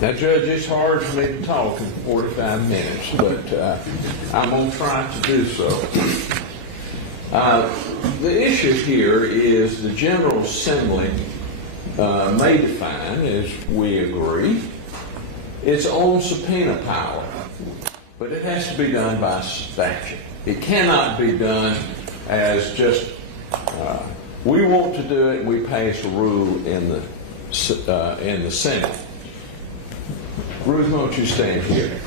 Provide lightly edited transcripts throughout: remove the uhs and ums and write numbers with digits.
Now, Judge, it's hard for me to talk in 45 minutes, but I'm going to try to do so. The issue here is the General Assembly may define, as we agree, its own subpoena power, but it has to be done by statute. It cannot be done as just we want to do it and we pass a rule in the Senate. Ruth, won't you stand here?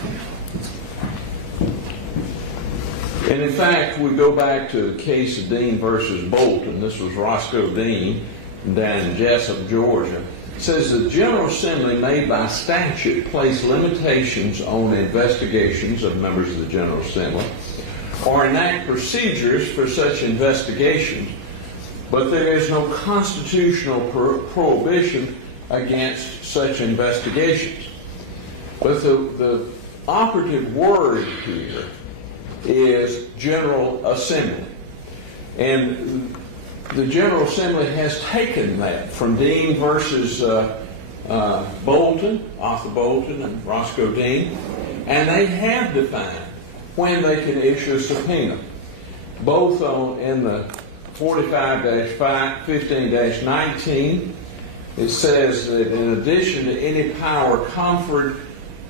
And in fact, we go back to the case of Dean versus Bolton. This was Roscoe Dean down in Jessup, Georgia. It says the General Assembly may by statute place limitations on investigations of members of the General Assembly or enact procedures for such investigations, but there is no constitutional prohibition against such investigations. But the operative word here is General Assembly. And the General Assembly has taken that from Dean versus Bolton, Arthur Bolton and Roscoe Dean, and they have defined when they can issue a subpoena. Both in the 45-15-19, it says that in addition to any power conferred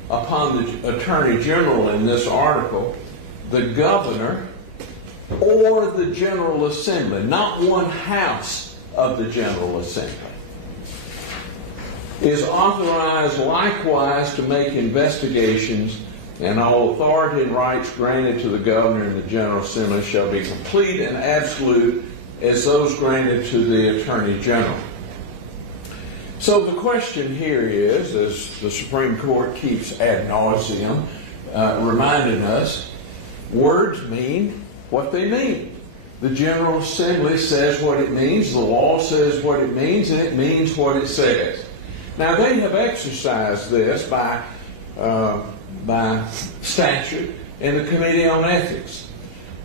upon the Attorney General in this article, the governor or the General Assembly, not one house of the General Assembly, is authorized likewise to make investigations, and all authority and rights granted to the governor and the General Assembly shall be complete and absolute as those granted to the Attorney General. So the question here is, as the Supreme Court keeps ad nauseum reminding us, words mean what they mean. The General Assembly says what it means, the law says what it means, and it means what it says. Now they have exercised this by statute in the Committee on Ethics.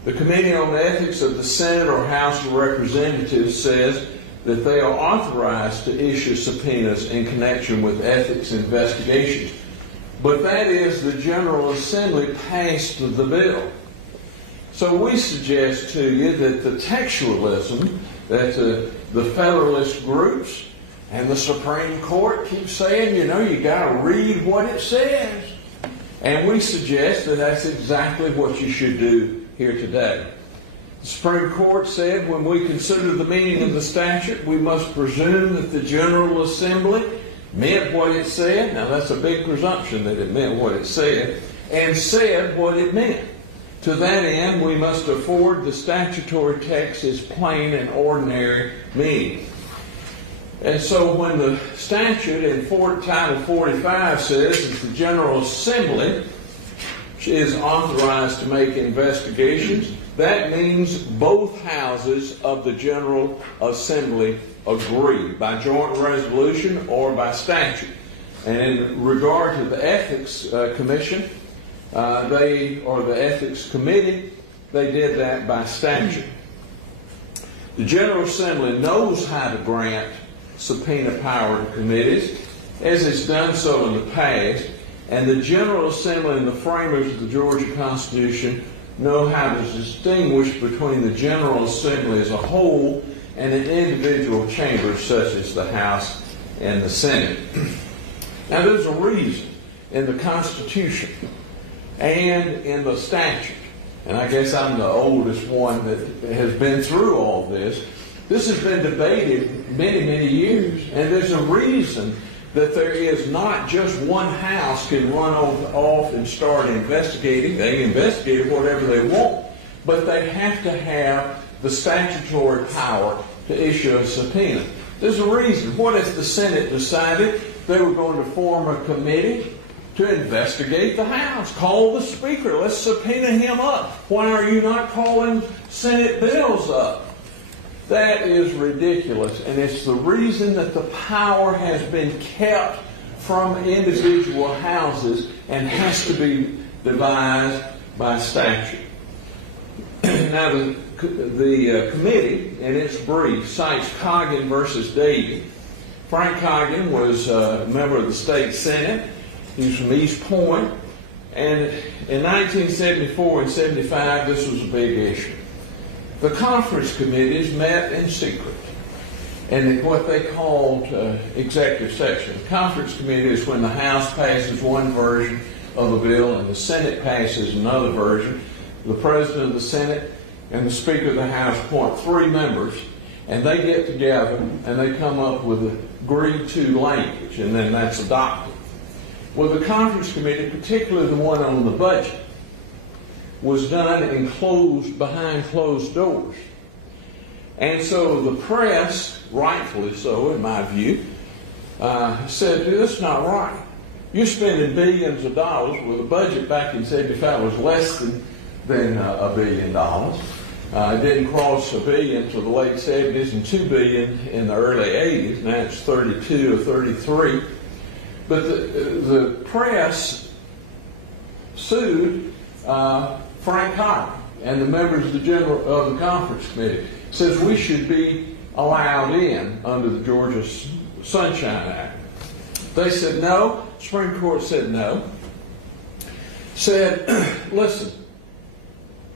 The Committee on Ethics of the Senate or House of Representatives says that they are authorized to issue subpoenas in connection with ethics investigations. But that is, the General Assembly passed the bill. So we suggest to you that the textualism that the Federalist groups and the Supreme Court keep saying, you got to read what it says. And we suggest that that's exactly what you should do here today. The Supreme Court said when we consider the meaning of the statute, we must presume that the General Assembly meant what it said. Now that's a big presumption that it meant what it said, and said what it meant. To that end, we must afford the statutory text its plain and ordinary meaning. And so when the statute in Title 45 says that the General Assembly is authorized to make investigations, that means both houses of the General Assembly agree by joint resolution or by statute. And in regard to the Ethics Commission, or the Ethics Committee, they did that by statute. The General Assembly knows how to grant subpoena power to committees, as it's done so in the past, and the General Assembly and the framers of the Georgia Constitution know how to distinguish between the General Assembly as a whole and in individual chambers such as the House and the Senate. Now there's a reason in the Constitution and in the statute, and I guess I'm the oldest one that has been through all this. This has been debated many, many years, and there's a reason that there is not just one house can run off and start investigating. They can investigate whatever they want, but they have to have the statutory power to issue a subpoena. There's a reason. What if the Senate decided they were going to form a committee to investigate the House? Call the Speaker. Let's subpoena him up. Why are you not calling Senate bills up? That is ridiculous, and it's the reason that the power has been kept from individual houses and has to be devised by statute. Now, the committee, in its brief, cites Coggin versus Davey. Frank Coggin was a member of the state Senate, He's from East Point. And in 1974 and 75, this was a big issue. The conference committees met in secret, and what they called executive session. The conference committee is when the House passes one version of a bill and the Senate passes another version. The President of the Senate and the Speaker of the House appoint 3 members, and they get together and they come up with agreed-to language, and then that's adopted. Well, the conference committee, particularly the one on the budget, was done behind closed doors. And so the press, rightfully so in my view, said, this is not right. You're spending billions of dollars, well, the budget back in 75 was less than $1 billion. It didn't cross $1 billion until the late 70s and $2 billion in the early 80s. Now it's 32 or 33. But the press sued Frank Howard and the members of the conference committee. Says we should be allowed in under the Georgia Sunshine Act. They said no. Supreme Court said no. Said, listen,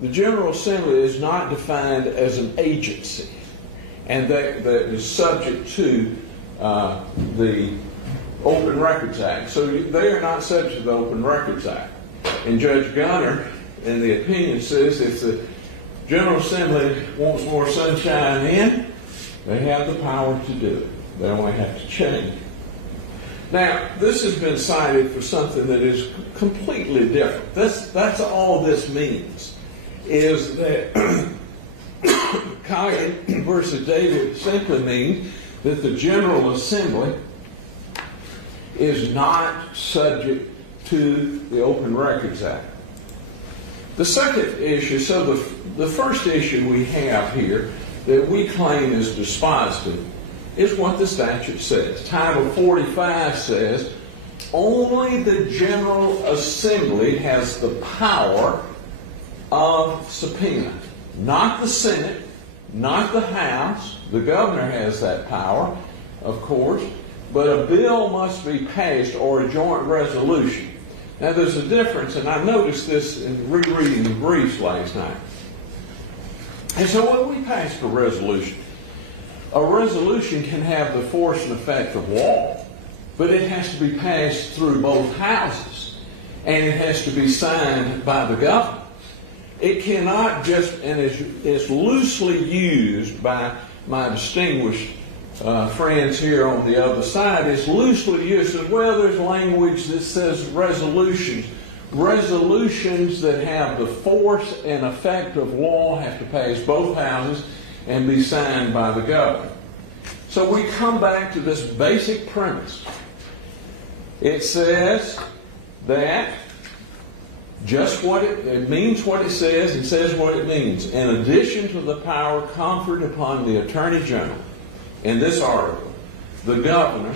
the General Assembly is not defined as an agency, and that is subject to the Open Records Act. So they are not subject to the Open Records Act. And Judge Gunner, in the opinion, says if the General Assembly wants more sunshine in, they have the power to do it. They only have to change. Now, this has been cited for something that is completely different. That's all this means, is that Coggin versus David simply means that the General Assembly is not subject to the Open Records Act. The second issue, so the first issue we have here that we claim is dispositive is what the statute says. Title 45 says, only the General Assembly has the power of subpoena. Not the Senate, not the House. The governor has that power, of course, but a bill must be passed or a joint resolution. Now there's a difference, and I noticed this in rereading the briefs last night. And so when we passed a resolution can have the force and effect of law, but it has to be passed through both houses, and it has to be signed by the governor. It cannot just, and it's loosely used by my distinguished friends here on the other side, it's loosely used as, well, there's language that says resolutions. Resolutions that have the force and effect of law have to pass both houses and be signed by the governor. So we come back to this basic premise. It says that just what it means what it says and says what it means. In addition to the power conferred upon the Attorney General in this article, the governor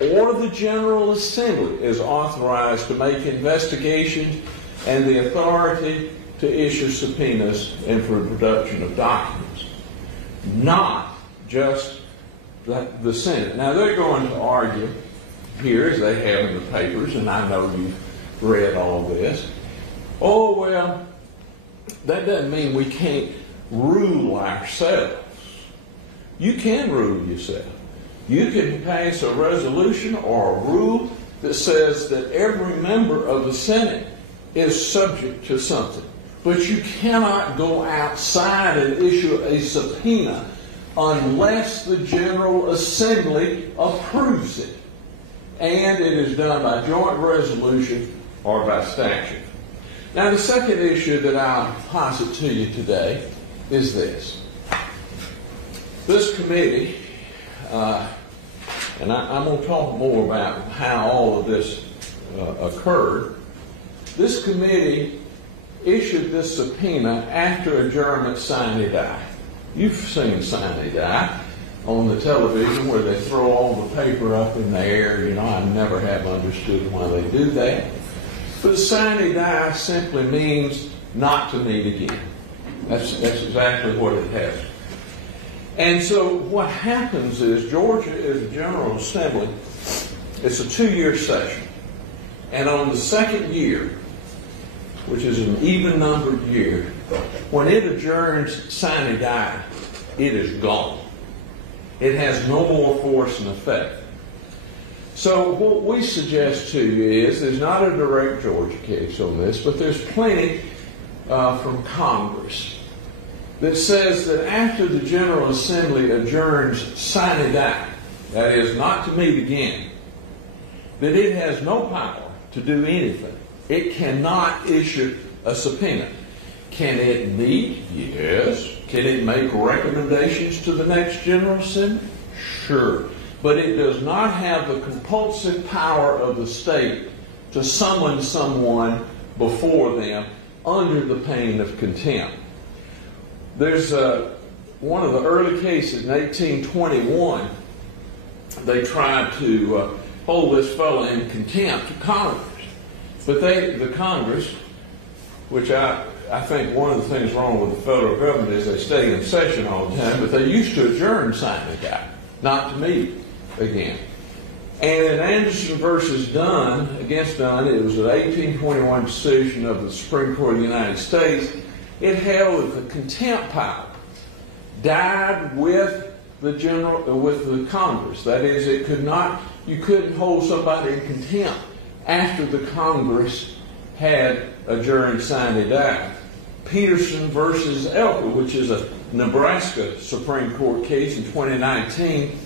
or the General Assembly is authorized to make investigations and the authority to issue subpoenas and for the production of documents. Not just the Senate. Now they're going to argue here, as they have in the papers, and I know you've read all this, oh, well, that doesn't mean we can't rule ourselves. You can rule yourself. You can pass a resolution or a rule that says that every member of the Senate is subject to something. But you cannot go outside and issue a subpoena unless the General Assembly approves it. And it is done by joint resolution or by statute. Now, the second issue that I'll posit to you today is this. This committee, and I'm going to talk more about how all of this occurred. This committee issued this subpoena after adjournment sine die. You've seen sine die on the television where they throw all the paper up in the air. You know, I never have understood why they do that. But sine die simply means not to meet again. That's exactly what it has. And so what happens is Georgia is a General Assembly. It's a 2-year session. And on the second year, which is an even-numbered year, when it adjourns sine die, it is gone. It has no more force and effect. So what we suggest to you is, there's not a direct Georgia case on this, but there's plenty from Congress that says that after the General Assembly adjourns sine die, that is, not to meet again, that it has no power to do anything. It cannot issue a subpoena. Can it meet? Yes. Can it make recommendations to the next General Assembly? Sure. But it does not have the compulsive power of the state to summon someone before them under the pain of contempt. There's one of the early cases in 1821. They tried to hold this fellow in contempt to Congress. But the Congress, which I think one of the things wrong with the federal government is they stay in session all the time, but they used to adjourn sine die, not to meet again. And in Anderson versus Dunn, against Dunn, it was an 1821 decision of the Supreme Court of the United States. It held that the contempt power died with the Congress. That is, you couldn't hold somebody in contempt after the Congress had adjourned sine die. Peterson versus Elko, which is a Nebraska Supreme Court case in 2019,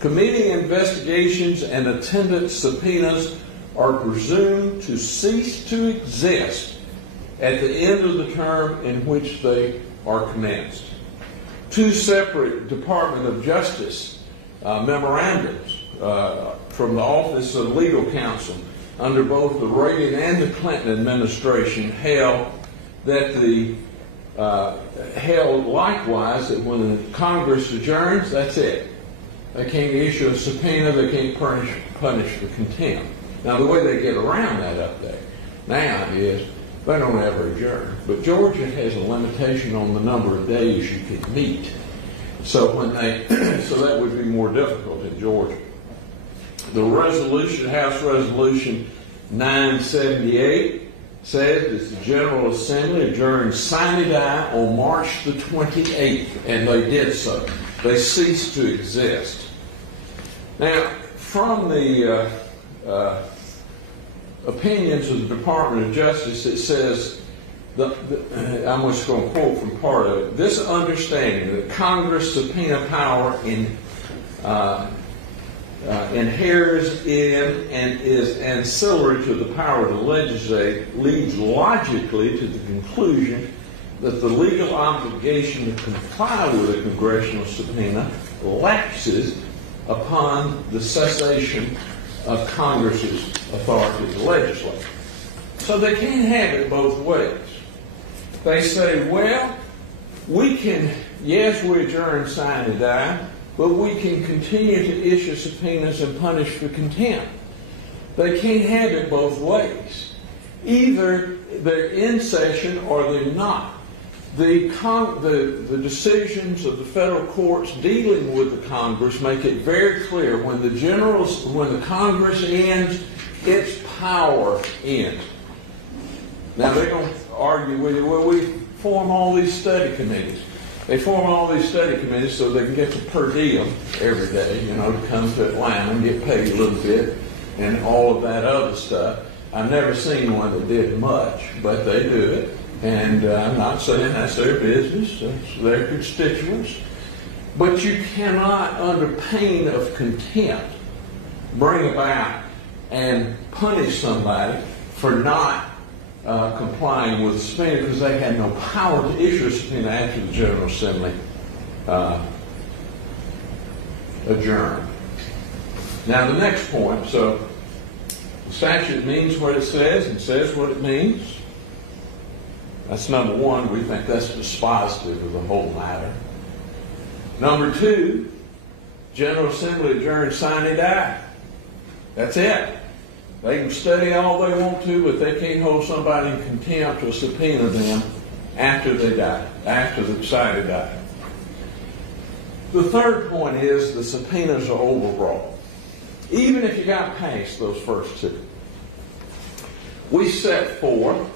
committee investigations and attendant subpoenas are presumed to cease to exist at the end of the term in which they are commenced. Two separate Department of Justice memorandums from the Office of Legal Counsel under both the Reagan and the Clinton administration held likewise that when the Congress adjourns, that's it. They can't issue a subpoena, they can't punish for contempt. Now the way they get around that up there now is they don't ever adjourn. But Georgia has a limitation on the number of days you can meet. So so that would be more difficult in Georgia. The resolution, House Resolution 978, says that the General Assembly adjourned sine die on March the 28th, and they did so. They ceased to exist. Now, from the opinions of the Department of Justice, it says, I'm just going to quote from part of it, this understanding that Congress subpoena power inheres in and is ancillary to the power to legislate leads logically to the conclusion that the legal obligation to comply with a congressional subpoena lapses upon the cessation of Congress's authority to legislate. So they can't have it both ways. They say, well, we can, yes, we adjourn sine die, but we can continue to issue subpoenas and punish for contempt. They can't have it both ways. Either they're in session or they're not. The decisions of the federal courts dealing with the Congress make it very clear when the Congress ends, its power ends. Now they're going to argue with you, well, we form all these study committees. They form all these study committees so they can get the per diem every day, to come to Atlanta and get paid a little bit and all of that other stuff. I've never seen one that did much, but they do it. And I'm not saying that's their business, that's their constituents. But you cannot, under pain of contempt, bring about and punish somebody for not complying with the subpoena because they had no power to issue a subpoena after the General Assembly adjourned. Now the next point, so the statute means what it says and says what it means. That's number one. We think that's dispositive of the whole matter. Number two, General Assembly adjourned sine die. That's it. They can study all they want to, but they can't hold somebody in contempt or subpoena them after they die, after the sine die. The third point is the subpoenas are overbroad. Even if you got past those first two. we set forth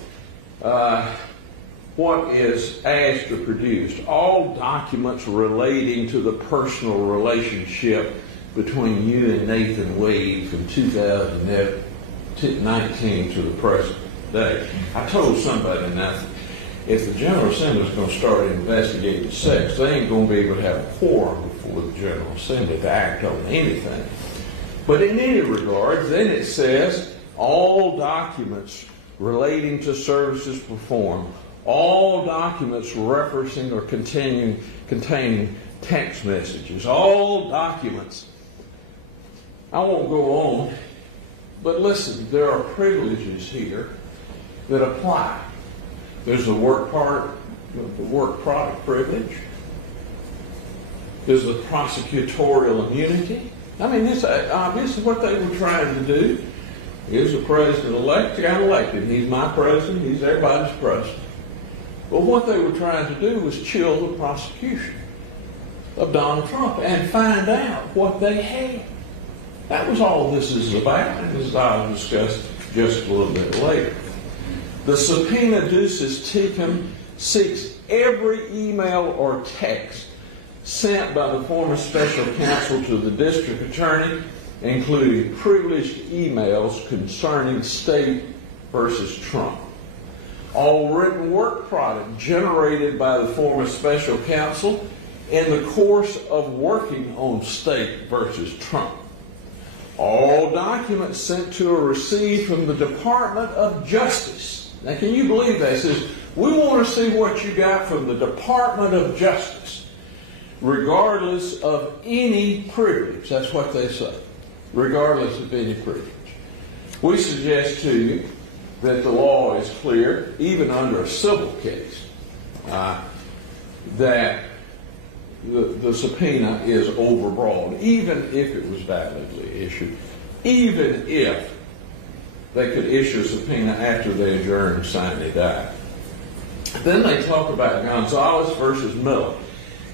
what is asked or produced. All documents relating to the personal relationship between you and Nathan Wade from 2019 to the present day. I told somebody now, if the General Assembly is going to start investigating sex, they ain't going to be able to have a quorum before the General Assembly to act on anything. But in any regard, then it says, all documents relating to services performed, all documents referencing or containing text messages, all documents. I won't go on, but listen, there are privileges here that apply. There's the work product privilege. There's the prosecutorial immunity. I mean, this obviously what they were trying to do. Here's the president-elect, got elected. He's my president, he's everybody's president. But what they were trying to do was chill the prosecution of Donald Trump and find out what they had. That was all this is about, and as I'll discuss just a little bit later. The subpoena ducis tecum seeks every email or text sent by the former special counsel to the district attorney, including privileged emails concerning State versus Trump. All written work product generated by the former special counsel in the course of working on State versus Trump. All documents sent to or received from the Department of Justice. Now, can you believe that? It says, we want to see what you got from the Department of Justice, regardless of any privilege. That's what they say, regardless of any privilege. We suggest to you that the law is clear, even under a civil case, that the subpoena is overbroad, even if it was validly issued, even if they could issue a subpoena after they adjourned and signed they died. Then they talk about Gonzalez versus Miller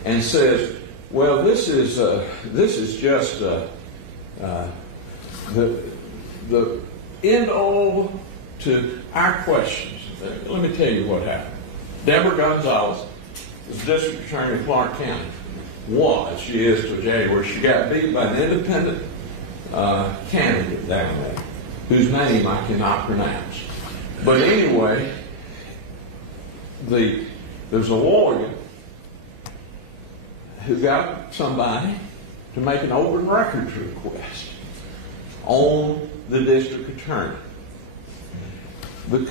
and says, well, this is just the end all to our questions. Let me tell you what happened. Deborah Gonzalez was district attorney of Clark County. She is till January. She got beat by an independent candidate down there, whose name I cannot pronounce. But anyway, there's a lawyer who got somebody to make an open records request on the district attorney. The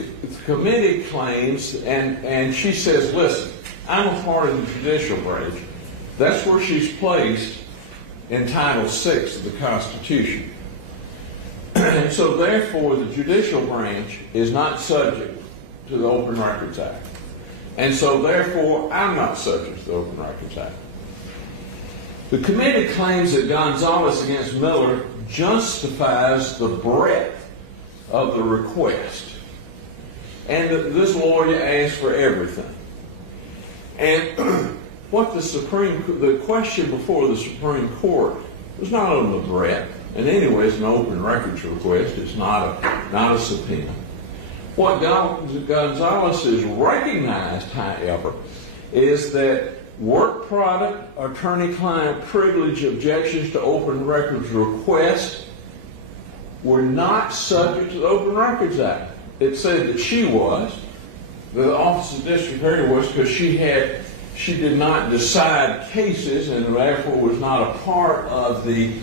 committee claims, and she says, listen, I'm a part of the judicial branch. That's where she's placed in Title VI of the Constitution. And so therefore the judicial branch is not subject to the Open Records Act. And so therefore I'm not subject to the Open Records Act. The committee claims that Gonzalez against Miller justifies the breadth of the request. And this lawyer asked for everything. And what the question before the Supreme Court was not on the breadth. And anyway, it's an open records request. It's not a subpoena. What Gonzalez has recognized, however, is that work product, attorney-client privilege objections to open records requests were not subject to the Open Records Act. It said that she was, the Office of District Attorney was, because she did not decide cases and therefore was not a part of the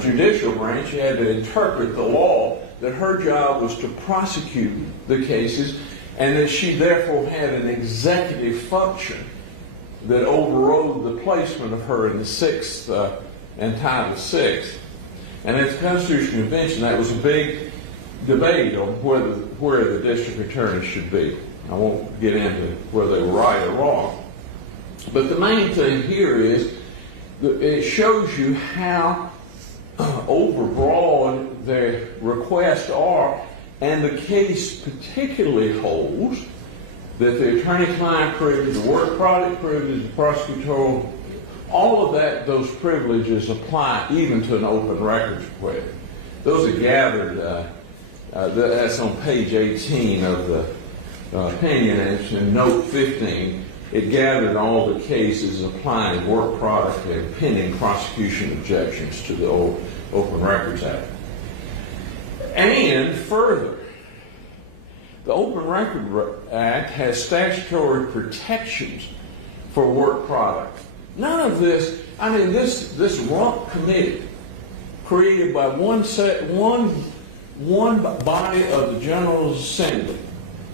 judicial branch. She had to interpret the law, that her job was to prosecute the cases, and that she therefore had an executive function that overrode the placement of her in the Sixth and Title VI. And at the Constitutional Convention, that was a big debate on where the district attorney should be. I won't get into whether they were right or wrong. But the main thing here is that it shows you how overbroad their requests are, and the case particularly holds that the attorney-client privilege, the work product privilege, the prosecutorial, all of that, those privileges apply even to an open records request. Those are gathered That's on page 18 of the opinion, and it's in note 15. It gathered all the cases applying work product and pending prosecution objections to the old Open Records Act. And further, the Open Record Act has statutory protections for work product. None of this, I mean, this rump committee created by one body of the General Assembly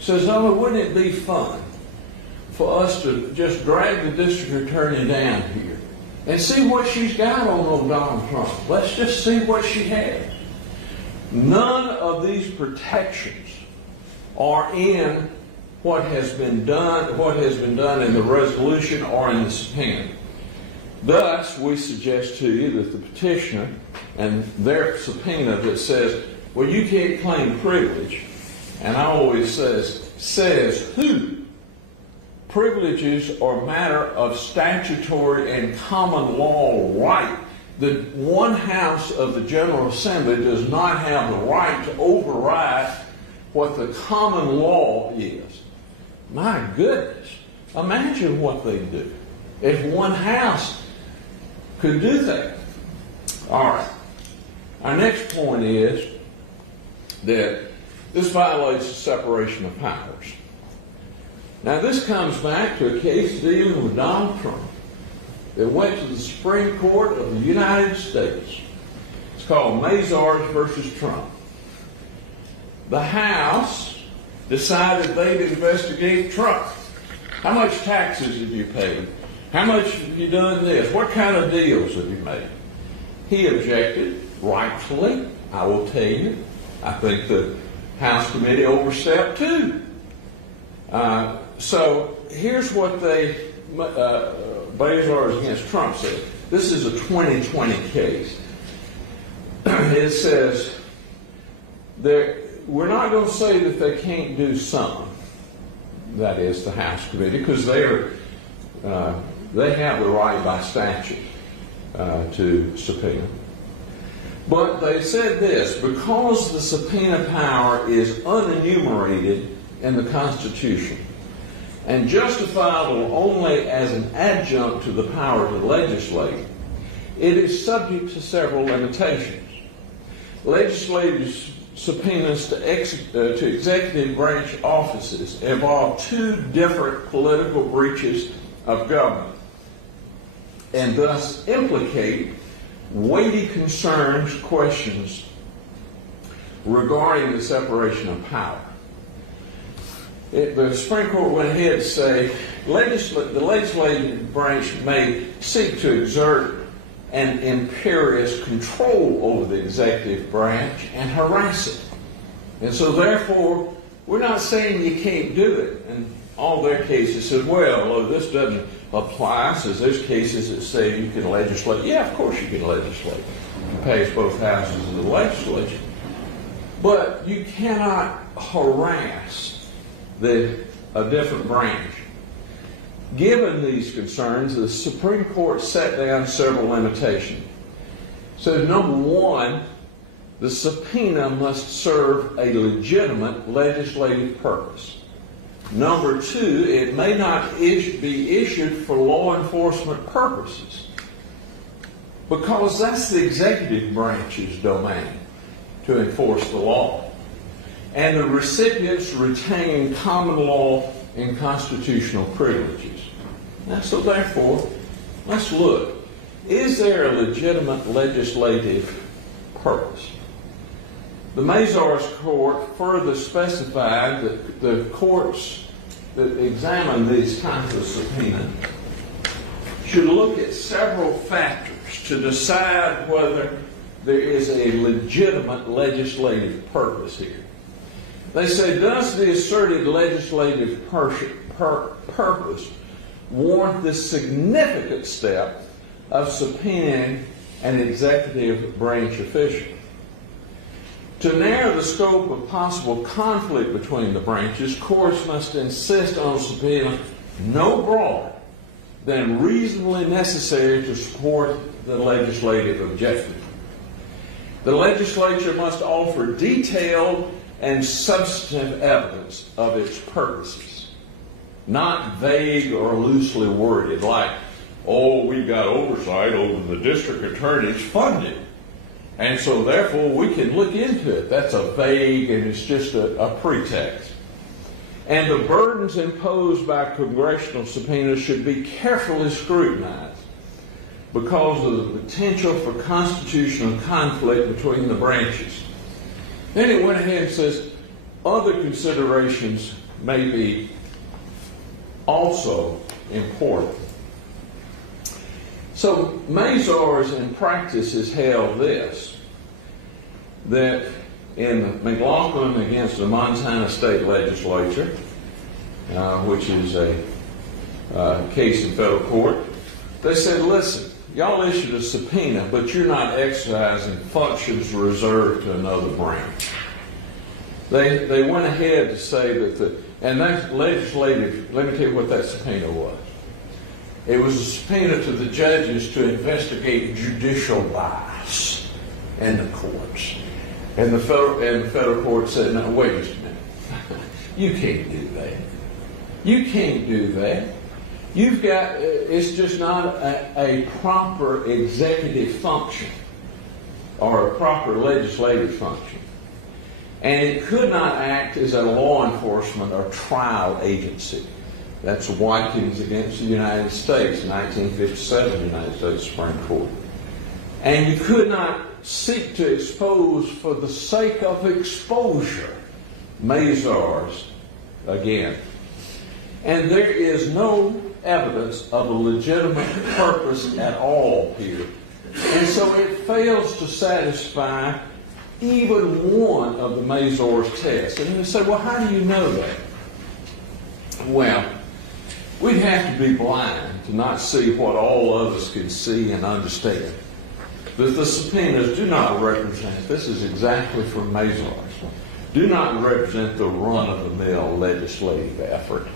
says, oh, wouldn't it be fun for us to just drag the district attorney down here and see what she's got on old Donald Trump. Let's just see what she has. None of these protections are in what has been done in the resolution or in the subpoena. Thus, we suggest to you that the petitioner and their subpoena that says, well, you can't claim privilege, and I always says who? Privileges are a matter of statutory and common law right. The one house of the General Assembly does not have the right to override what the common law is. My goodness, imagine what they do if one house could do that. All right. Our next point is that this violates the separation of powers. Now, this comes back to a case dealing with Donald Trump that went to the Supreme Court of the United States. It's called Mazars versus Trump. The House decided they'd investigate Trump. How much taxes have you paid? How much have you done this? What kind of deals have you made? He objected, rightfully. I will tell you, I think the House committee overstepped too. So here's what Mazars against Trump said. This is a 2020 case. It says we're not going to say that they can't do some. That is the House committee, because they have the right by statute to subpoena. But they said this: because the subpoena power is unenumerated in the Constitution and justifiable only as an adjunct to the power to legislate, it is subject to several limitations. Legislative subpoenas to executive branch offices involve two different political breaches of government and thus implicate weighty questions regarding the separation of power. The Supreme Court went ahead to say the legislative branch may seek to exert an imperious control over the executive branch and harass it. And so therefore, we're not saying you can't do it. And all their cases said, well, this doesn't apply, says there's cases that say you can legislate. Yeah, of course you can legislate. You pass both houses of the legislature. But you cannot harass a different branch. Given these concerns, the Supreme Court set down several limitations. So, number one, the subpoena must serve a legitimate legislative purpose. Number two, it may not be issued for law enforcement purposes, because that's the executive branch's domain to enforce the law. And the recipients retain common law and constitutional privileges. Now, so therefore, let's look. Is there a legitimate legislative purpose? The Mazars Court further specified that the courts that examine these kinds of subpoenas should look at several factors to decide whether there is a legitimate legislative purpose here. They say, does the asserted legislative purpose warrant the significant step of subpoenaing an executive branch official? To narrow the scope of possible conflict between the branches, courts must insist on subpoena no broader than reasonably necessary to support the legislative objective. The legislature must offer detailed and substantive evidence of its purposes. Not vague or loosely worded like, oh, we've got oversight over the district attorney's funding, and so therefore we can look into it. That's a vague, and it's just a pretext. And the burdens imposed by congressional subpoenas should be carefully scrutinized because of the potential for constitutional conflict between the branches. Then it went ahead and says other considerations may be also important. So Mazars in practice has held this, that in McLaughlin against the Montana State Legislature, which is a case in federal court, they said, listen, y'all issued a subpoena, but you're not exercising functions reserved to another branch. They went ahead to say that and that legislative, let me tell you what that subpoena was. It was a subpoena to the judges to investigate judicial bias in the courts. And the federal court said, no, wait just a minute. You can't do that. You can't do that. You've got, it's just not a proper executive function or a proper legislative function. And it could not act as a law enforcement or trial agency. That's Watkins against the United States, 1957 United States Supreme Court. And you could not seek to expose for the sake of exposure. Mazars again. And there is no evidence of a legitimate purpose at all here. And so it fails to satisfy even one of the Mazars tests. And you say, well, how do you know that? Well, we'd have to be blind to not see what all others can see and understand. That the subpoenas do not represent, this is exactly from Mazars, do not represent the run-of-the-mill legislative effort,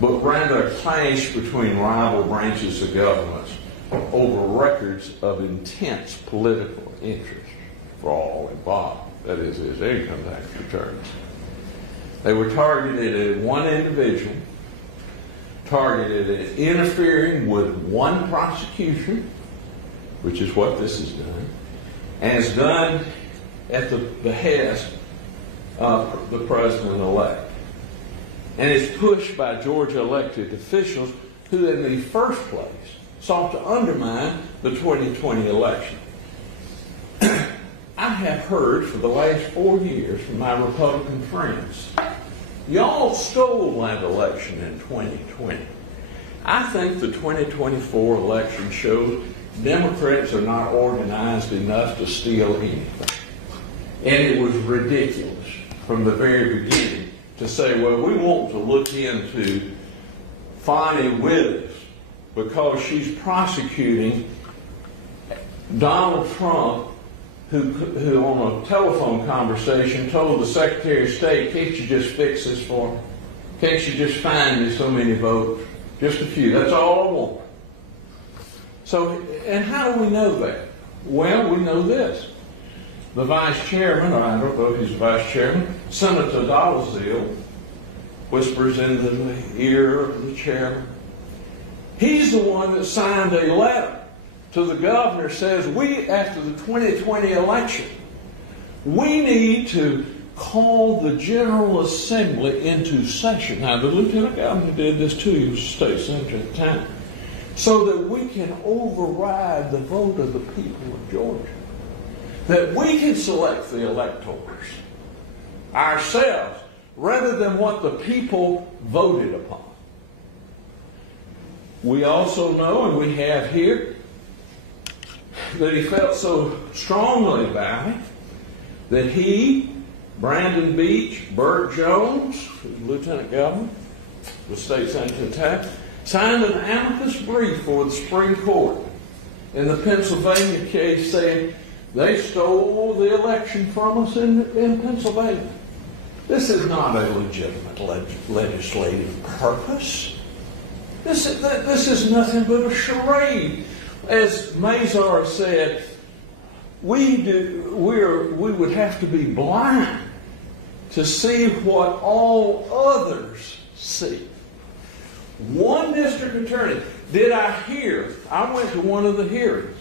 but rather a clash between rival branches of government over records of intense political interest for all involved, that is, his income tax returns. They were targeted at one individual, targeted at interfering with one prosecution, which is what this is done, and it's done at the behest of the president-elect. And it's pushed by Georgia elected officials who in the first place sought to undermine the 2020 election. I have heard for the last 4 years from my Republican friends, y'all stole that election in 2020. I think the 2024 election shows Democrats are not organized enough to steal anything. And it was ridiculous from the very beginning to say, well, we want to look into Fonnie Withers because she's prosecuting Donald Trump, who on a telephone conversation told the Secretary of State, can't you just fix this for me? Can't you just find me so many votes? Just a few. That's all I want. So, and how do we know that? Well, we know this. The vice chairman, or I don't know if he's the vice chairman, Senator Dalzell, whispers into the ear of the chairman. He's the one that signed a letter to the governor, says, after the 2020 election, we need to call the General Assembly into session. Now, the Lieutenant Governor did this too. He was state senator at the time. So that we can override the vote of the people of Georgia. That we can select the electors ourselves rather than what the people voted upon. We also know, and we have here, that he felt so strongly about it that he, Brandon Beach, Burt Jones, Lieutenant Governor, the state senator at the time, signed an amicus brief for the Supreme Court in the Pennsylvania case saying they stole the election from us in Pennsylvania. This is not a legitimate legislative purpose. This is nothing but a charade. As Mazars said, we would have to be blind to see what all others see. One district attorney. Did I hear? I went to one of the hearings.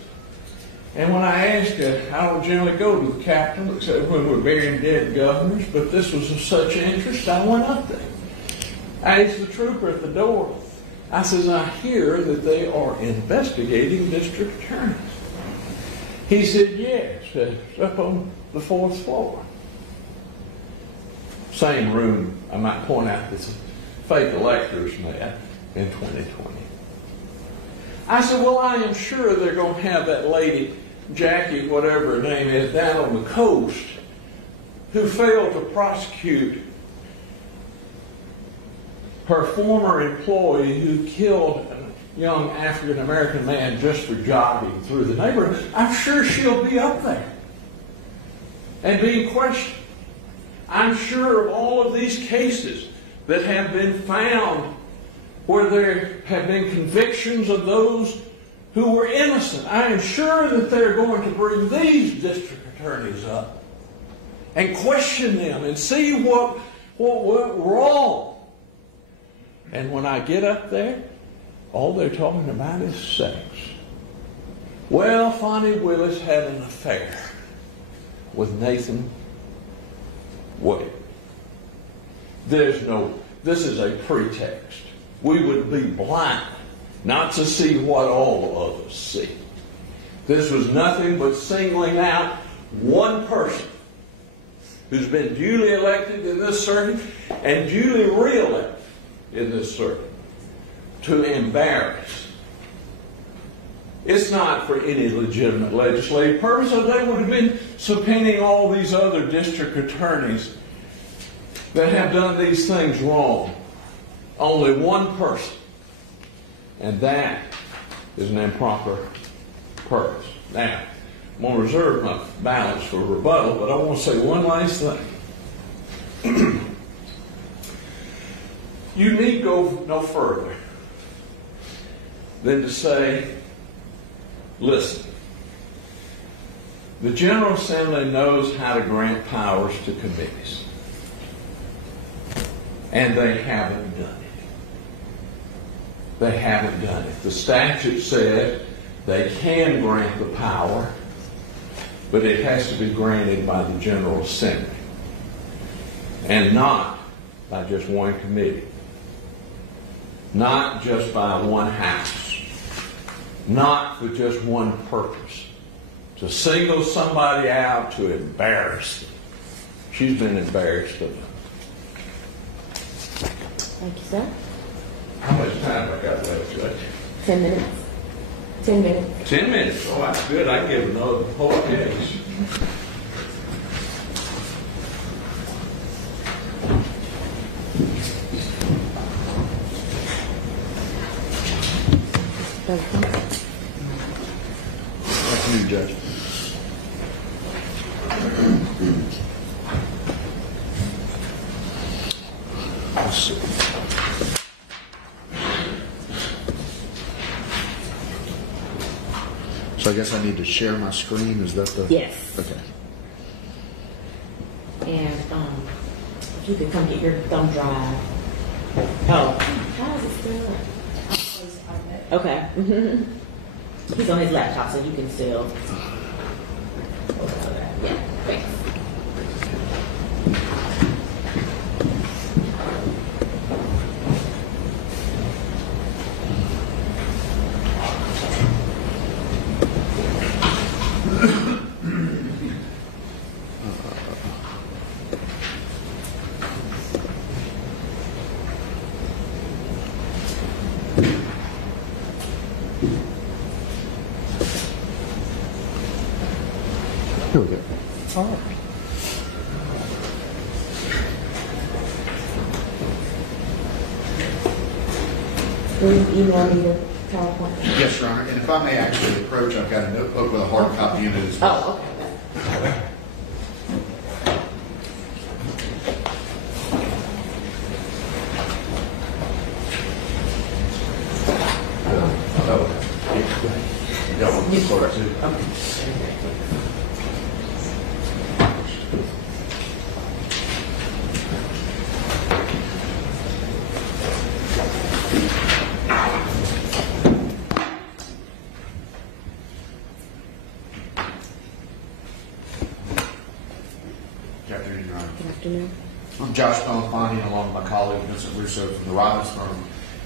And when I asked I don't generally go to the Capitol except when we're burying dead governors, but this was of such interest, I went up there. I asked the trooper at the door. I says, I hear that they are investigating district attorneys. He said, yes, it's up on the 4th floor. Same room, I might point out, this fake electors met in 2020. I said, well, I am sure they're going to have that lady, Jackie, whatever her name is, down on the coast, who failed to prosecute her former employee who killed a young African-American man just for jogging through the neighborhood. I'm sure she'll be up there and being questioned. I'm sure of all of these cases that have been found where there have been convictions of those who were innocent. I am sure that they're going to bring these district attorneys up and question them and see what went wrong. And when I get up there, all they're talking about is sex. Well, Fonnie Willis had an affair with Nathan Wade. This is a pretext. We would be blind not to see what all of us see. This was nothing but singling out one person who's been duly elected in this circuit and duly re-elected in this circuit to embarrass. It's not for any legitimate legislative purpose, or they would have been subpoenaing all these other district attorneys that have done these things wrong. Only one person. And that is an improper purpose. Now, I'm going to reserve my balance for rebuttal, but I want to say one last thing. You need go no further than to say, listen, the General Assembly knows how to grant powers to committees. And they haven't done it. They haven't done it. The statute says they can grant the power, but it has to be granted by the General Assembly and not by just one committee, not just by one house, not for just one purpose, to single somebody out to embarrass them. She's been embarrassed enough. Thank you, sir. How much time I got left, Judge? 10 minutes. 10 minutes. 10 minutes. Oh, that's good. I can give another whole case. Afternoon, Judge. Let's see. So I guess I need to share my screen. Is that the? Yes. Okay. And if you could come get your thumb drive. Oh, how is it still? Okay. He's on his laptop, so you can still. Yeah. Thanks. Here we go. All right. Will you email me the PowerPoint? Yes, Your Honor. And if I may actually approach, I've got a notebook with a hard copy in it as well. Oh, okay. afternoon. I'm Josh Belafani, along with my colleague Vincent Russo from the Robbins firm,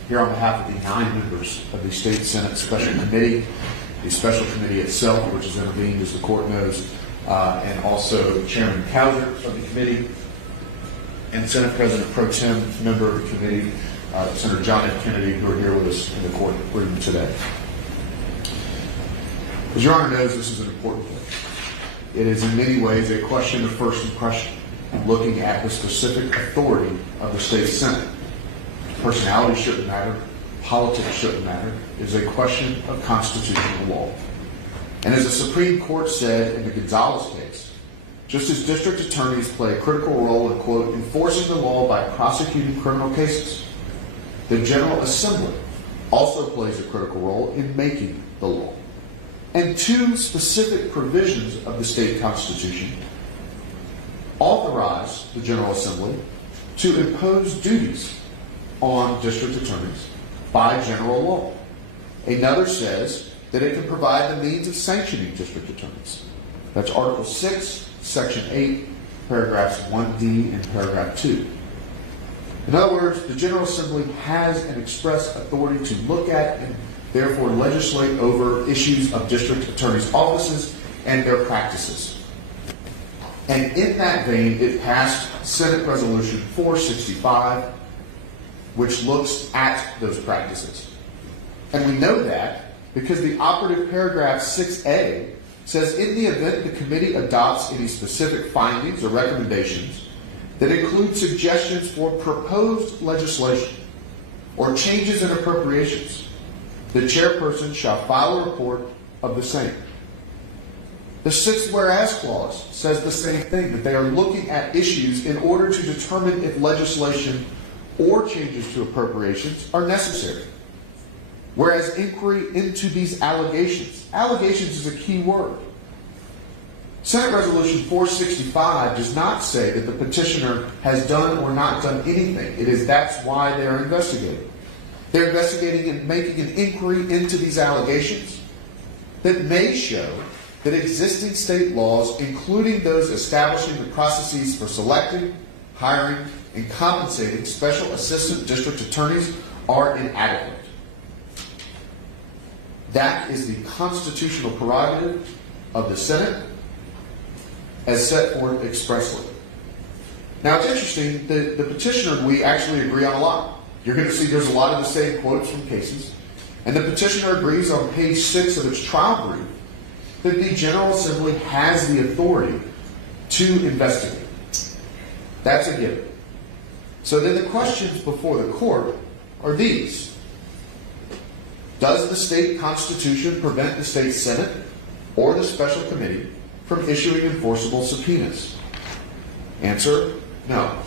here on behalf of the 9 members of the State Senate Special Committee, the Special Committee itself, which is intervened, as the court knows, and also Chairman Cowser of the committee, and Senate President Pro Tem, member of the committee, Senator John F. Kennedy, who are here with us in the courtroom today. As Your Honor knows, this is an important case. It is in many ways a question of first impression, looking at the specific authority of the state Senate. Personality shouldn't matter. Politics shouldn't matter. It is a question of constitutional law. And as the Supreme Court said in the Gonzalez case, just as district attorneys play a critical role in, quote, enforcing the law by prosecuting criminal cases, the General Assembly also plays a critical role in making the law. And 2 specific provisions of the state constitution authorize the General Assembly to impose duties on district attorneys by general law. Another says that it can provide the means of sanctioning district attorneys. That's Article 6, Section 8, paragraphs 1D and paragraph 2. In other words, the General Assembly has an express authority to look at and therefore legislate over issues of district attorneys' offices and their practices. And in that vein, it passed Senate Resolution 465, which looks at those practices. And we know that because the operative paragraph 6A says, in the event the committee adopts any specific findings or recommendations that include suggestions for proposed legislation or changes in appropriations, the chairperson shall file a report of the same. The 6th whereas clause says the same thing, that they are looking at issues in order to determine if legislation or changes to appropriations are necessary. Whereas inquiry into these allegations is a key word. Senate Resolution 465 does not say that the petitioner has done or not done anything. It is that's why they are investigating. They're investigating and making an inquiry into these allegations that may show that existing state laws, including those establishing the processes for selecting, hiring, and compensating special assistant district attorneys, are inadequate. That is the constitutional prerogative of the Senate as set forth expressly. Now, it's interesting, the petitioner and we actually agree on a lot. You're going to see there's a lot of the same quotes from cases. And the petitioner agrees on page 6 of its trial brief that the General Assembly has the authority to investigate. That's a given. So then the questions before the court are these. Does the state constitution prevent the state Senate or the special committee from issuing enforceable subpoenas? Answer, no.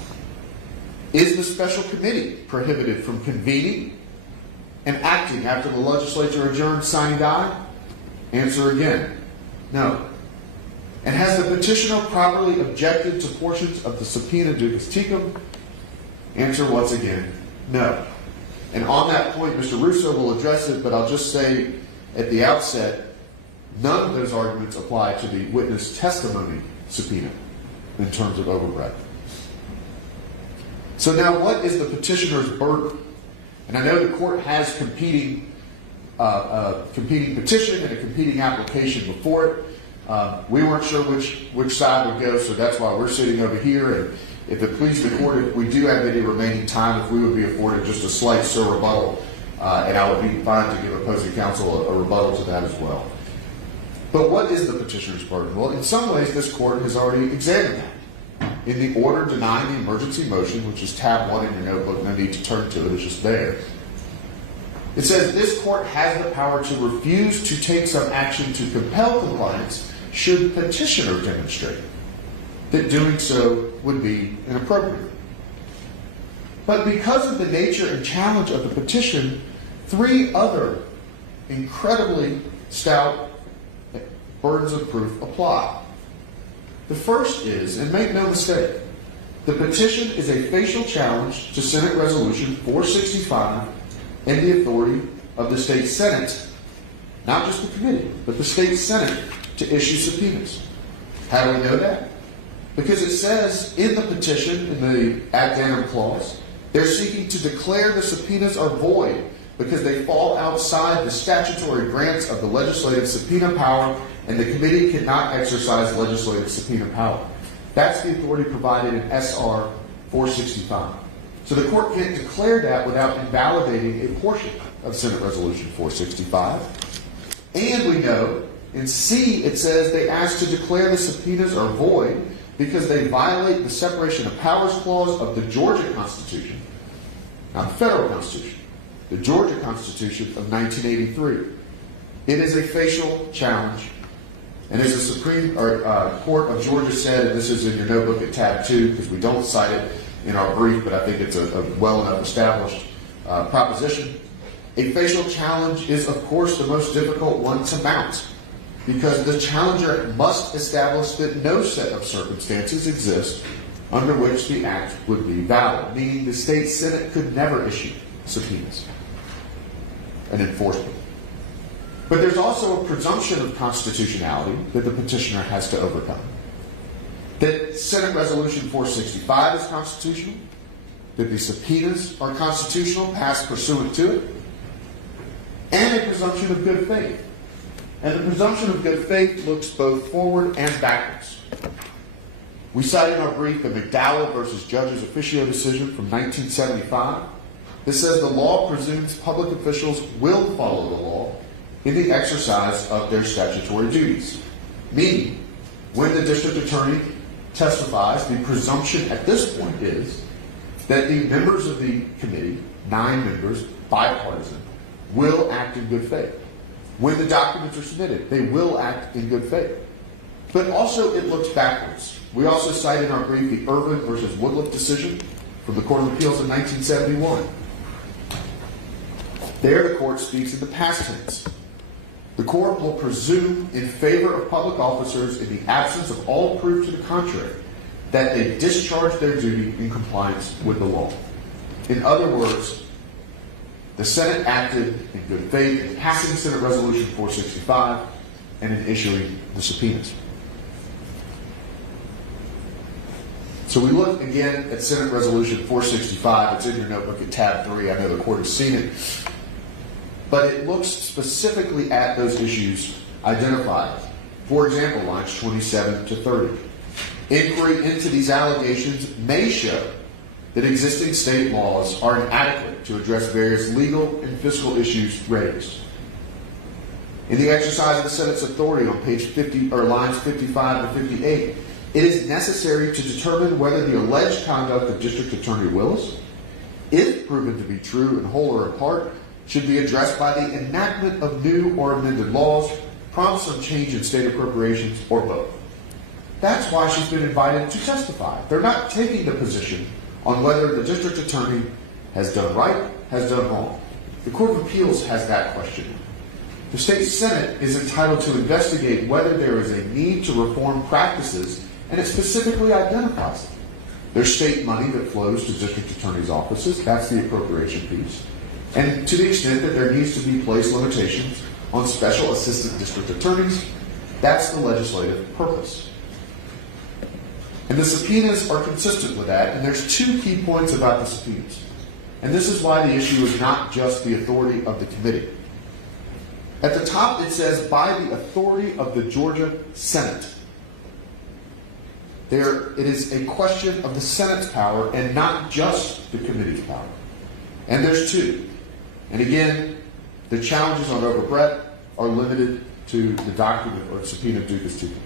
Is the special committee prohibited from convening and acting after the legislature adjourns sine die? Answer again, no. And has the petitioner properly objected to portions of the subpoena ducis tecum? Answer once again, no. And on that point, Mr. Russo will address it, but I'll just say at the outset, none of those arguments apply to the witness testimony subpoena in terms of overbreadth. So now, what is the petitioner's burden? And I know the court has competing petition and a competing application before it. We weren't sure which side would go, so that's why we're sitting over here. And if it pleases the court, if we do have any remaining time, if we would be afforded just a slight rebuttal, and I would be fine to give opposing counsel a rebuttal to that as well. But what is the petitioner's burden? Well, in some ways, this court has already examined that. In the order denying the emergency motion, which is tab 1 in your notebook, no need to turn to it, it's just there. It says this court has the power to refuse to take some action to compel compliance should petitioner demonstrate that doing so would be inappropriate. But because of the nature and challenge of the petition, 3 other incredibly stout burdens of proof apply. The first is, and make no mistake, the petition is a facial challenge to Senate Resolution 465 and the authority of the state Senate, not just the committee, but the state Senate, to issue subpoenas. How do we know that? Because it says in the petition, in the ad dandum clause, they're seeking to declare the subpoenas are void because they fall outside the statutory grants of the legislative subpoena power, and the committee cannot exercise legislative subpoena power. That's the authority provided in SR 465. So the court can't declare that without invalidating a portion of Senate Resolution 465. And we know in C it says they ask to declare the subpoenas are void because they violate the separation of powers clause of the Georgia Constitution, not the federal Constitution, the Georgia Constitution of 1983. It is a facial challenge. And as the Supreme Court of Georgia said, and this is in your notebook at tab 2 because we don't cite it in our brief, but I think it's a well enough established proposition. A facial challenge is, of course, the most difficult one to mount because the challenger must establish that no set of circumstances exist under which the act would be valid, meaning the state Senate could never issue subpoenas and enforce them. But there's also a presumption of constitutionality that the petitioner has to overcome. That Senate Resolution 465 is constitutional, that the subpoenas are constitutional, passed pursuant to it, and a presumption of good faith. And the presumption of good faith looks both forward and backwards. We cite in our brief the McDowell versus Judges Officio decision from 1975. This says the law presumes public officials will follow the law in the exercise of their statutory duties. Meaning, when the district attorney testifies, the presumption at this point is that the members of the committee, 9 members, bipartisan, will act in good faith. When the documents are submitted, they will act in good faith. But also it looks backwards. We also cite in our brief the Irvin versus Woodruff decision from the Court of Appeals in 1971. There the court speaks in the past tense. The court will presume in favor of public officers in the absence of all proof to the contrary that they discharge their duty in compliance with the law. In other words, the Senate acted in good faith in passing Senate Resolution 465 and in issuing the subpoenas. So we look again at Senate Resolution 465. It's in your notebook at tab 3. I know the court has seen it. But it looks specifically at those issues identified. For example, lines 27 to 30. Inquiry into these allegations may show that existing state laws are inadequate to address various legal and fiscal issues raised. In the exercise of the Senate's authority on page 50 or lines 55 to 58, it is necessary to determine whether the alleged conduct of District Attorney Willis, if proven to be true in whole or in part, should be addressed by the enactment of new or amended laws, promise of change in state appropriations, or both. That's why she's been invited to testify. They're not taking the position on whether the district attorney has done right, has done wrong. The Court of Appeals has that question. The state Senate is entitled to investigate whether there is a need to reform practices, and it specifically identifies them. There's state money that flows to district attorneys' offices. That's the appropriation piece. And to the extent that there needs to be placed limitations on special assistant district attorneys, that's the legislative purpose. And the subpoenas are consistent with that, and there's 2 key points about the subpoenas. And this is why the issue is not just the authority of the committee. At the top it says, by the authority of the Georgia Senate. It is a question of the Senate's power and not just the committee's power. And there's 2. And again, the challenges on overbreadth are limited to the document or subpoena duties to them.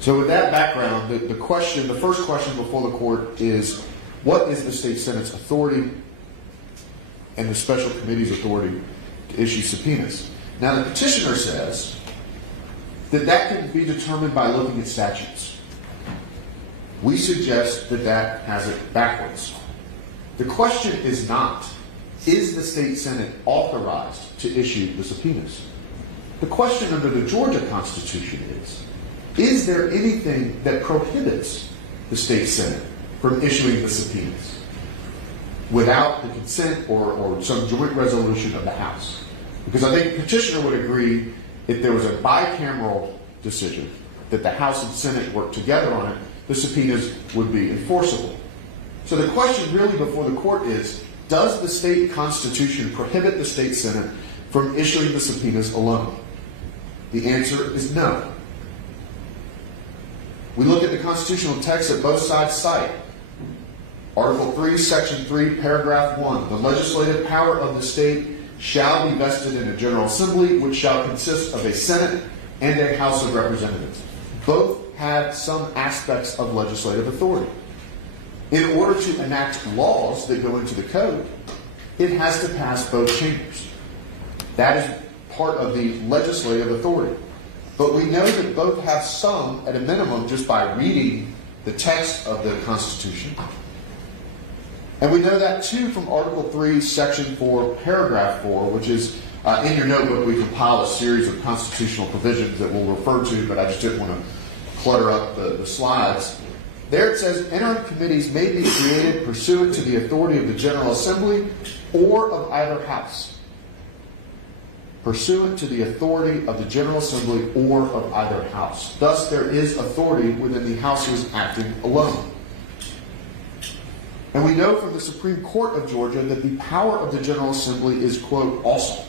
So with that background, the first question before the court is, what is the state Senate's authority and the special committee's authority to issue subpoenas? Now the petitioner says that can be determined by looking at statutes. We suggest that has it backwards. The question is not, is the state Senate authorized to issue the subpoenas? The question under the Georgia Constitution is there anything that prohibits the state Senate from issuing the subpoenas without the consent or some joint resolution of the House? Because I think the petitioner would agree if there was a bicameral decision that the House and Senate work together on it, the subpoenas would be enforceable. So the question really before the court is, does the state constitution prohibit the state Senate from issuing the subpoenas alone? The answer is no. We look at the constitutional text that both sides cite. Article 3, Section 3, Paragraph 1. The legislative power of the state shall be vested in a General Assembly, which shall consist of a Senate and a House of Representatives. Both have some aspects of legislative authority. In order to enact laws that go into the code, it has to pass both chambers. That is part of the legislative authority. But we know that both have some, at a minimum, just by reading the text of the Constitution. And we know that too from Article 3, Section 4, Paragraph 4, which is in your notebook. We compile a series of constitutional provisions that we'll refer to, but I just didn't want to clutter up the slides. There it says, interim committees may be created pursuant to the authority of the General Assembly or of either House. Pursuant to the authority of the General Assembly or of either House. Thus, there is authority within the Houses acting alone. And we know from the Supreme Court of Georgia that the power of the General Assembly is, quote, awesome.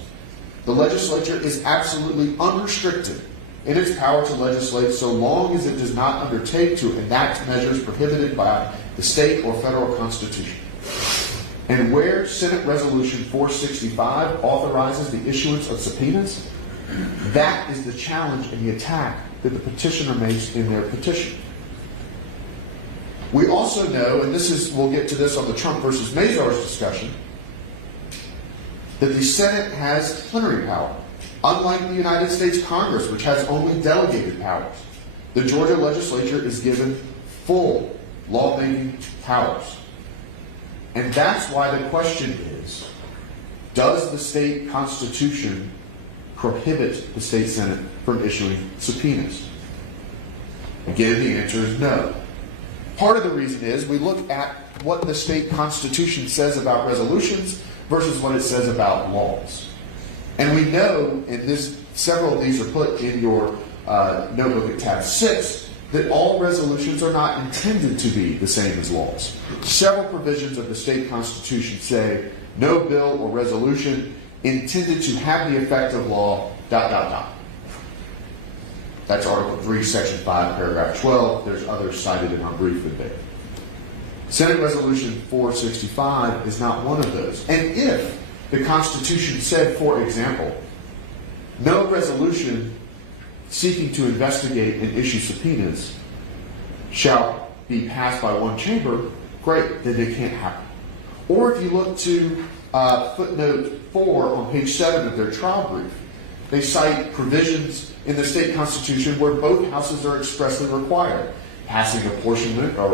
The legislature is absolutely unrestricted in its power to legislate so long as it does not undertake to enact measures prohibited by the state or federal constitution. And where Senate Resolution 465 authorizes the issuance of subpoenas, that is the challenge and the attack that the petitioner makes in their petition. We also know, and we'll get to this on the Trump versus Mazars discussion, that the Senate has plenary power. Unlike the United States Congress, which has only delegated powers, the Georgia legislature is given full lawmaking powers. And that's why the question is, does the state constitution prohibit the state Senate from issuing subpoenas? Again, the answer is no. Part of the reason is we look at what the state constitution says about resolutions versus what it says about laws. And we know, and several of these are put in your notebook at tab 6, that all resolutions are not intended to be the same as laws. Several provisions of the state constitution say no bill or resolution intended to have the effect of law, ... That's Article 3, Section 5, Paragraph 12. There's others cited in our brief today. Senate Resolution 465 is not one of those. And if the Constitution said, for example, no resolution seeking to investigate and issue subpoenas shall be passed by one chamber, great, then it can't happen. Or if you look to footnote 4 on page 7 of their trial brief, they cite provisions in the state constitution where both houses are expressly required. Passing apportionment or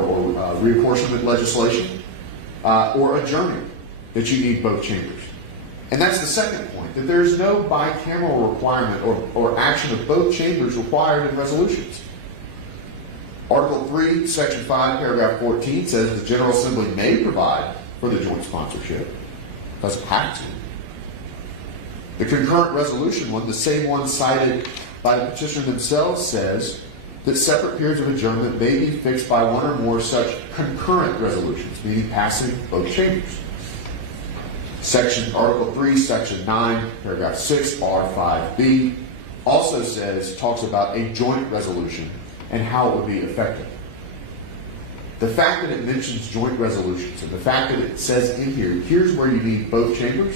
reapportionment legislation or adjourning, that you need both chambers. And that's the second point, that there's no bicameral requirement or action of both chambers required in resolutions. Article 3, Section 5, Paragraph 14 says the General Assembly may provide for the joint sponsorship. Doesn't have to. The concurrent resolution one, the same one cited by the petitioner themselves, says that separate periods of adjournment may be fixed by one or more such concurrent resolutions, meaning passing both chambers. Article 3, Section 9, Paragraph 6, R5B also talks about a joint resolution and how it would be effective. The fact that it mentions joint resolutions and the fact that it says in here, here's where you need both chambers,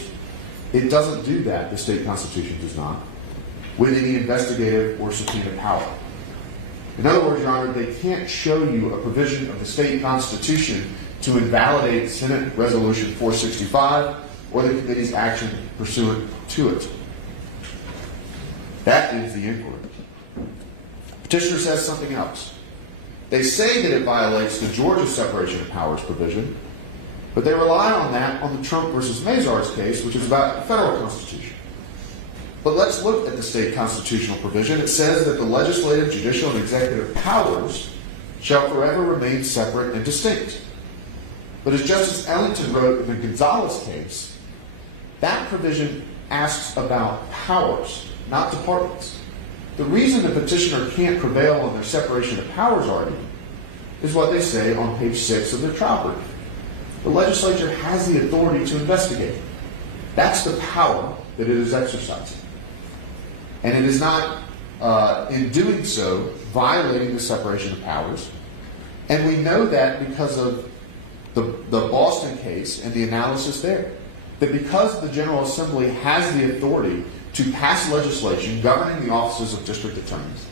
it doesn't do that, the state constitution does not, with any investigative or subpoena power. In other words, Your Honor, they can't show you a provision of the state constitution to invalidate Senate Resolution 465 or the committee's action pursuant to it. That is the inquiry. Petitioner says something else. They say that it violates the Georgia separation of powers provision, but they rely on that on the Trump versus Mazars case, which is about the federal constitution. But let's look at the state constitutional provision. It says that the legislative, judicial, and executive powers shall forever remain separate and distinct. But as Justice Ellington wrote in the Gonzalez case, that provision asks about powers, not departments. the reason the petitioner can't prevail on their separation of powers argument is what they say on page 6 of their trial brief. The legislature has the authority to investigate. That's the power that it is exercising. And it is not, in doing so, violating the separation of powers. And we know that because of the Boston case and the analysis there. That because the General Assembly has the authority to pass legislation governing the offices of district attorneys,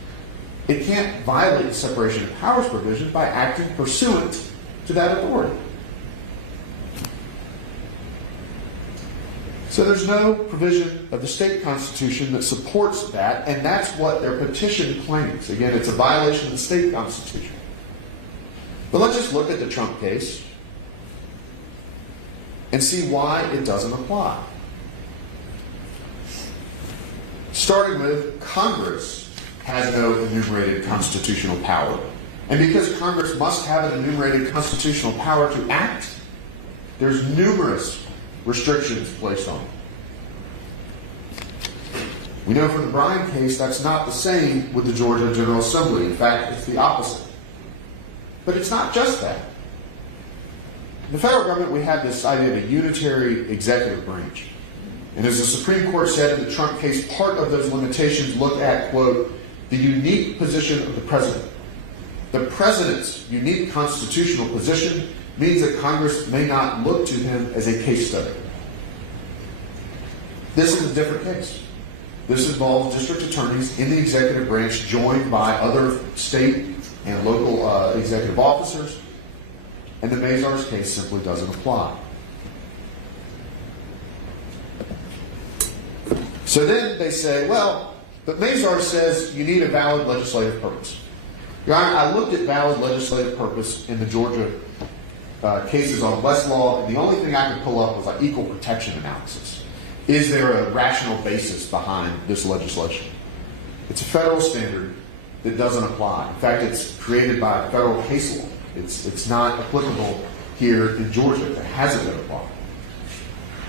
it can't violate the separation of powers provision by acting pursuant to that authority. So there's no provision of the state constitution that supports that, and that's what their petition claims. Again, it's a violation of the state constitution. But let's just look at the Trump case and see why it doesn't apply. Starting with, Congress has no enumerated constitutional power. And because Congress must have an enumerated constitutional power to act, there's numerous restrictions placed on it. We know from the Bryan case that's not the same with the Georgia General Assembly. In fact, it's the opposite. But it's not just that. In the federal government, we have this idea of a unitary executive branch. And as the Supreme Court said in the Trump case, part of those limitations look at, quote, the unique position of the president. The president's unique constitutional position means that Congress may not look to him as a case study. This is a different case. This involves district attorneys in the executive branch joined by other state and local executive officers, and the Mazars case simply doesn't apply. So then they say, well, but Mazars says you need a valid legislative purpose. Your Honor, I looked at valid legislative purpose in the Georgia cases on Westlaw, and the only thing I could pull up was like equal protection analysis. Is there a rational basis behind this legislation? It's a federal standard that doesn't apply. In fact, it's created by federal case law. It's not applicable here in Georgia. It hasn't been applied.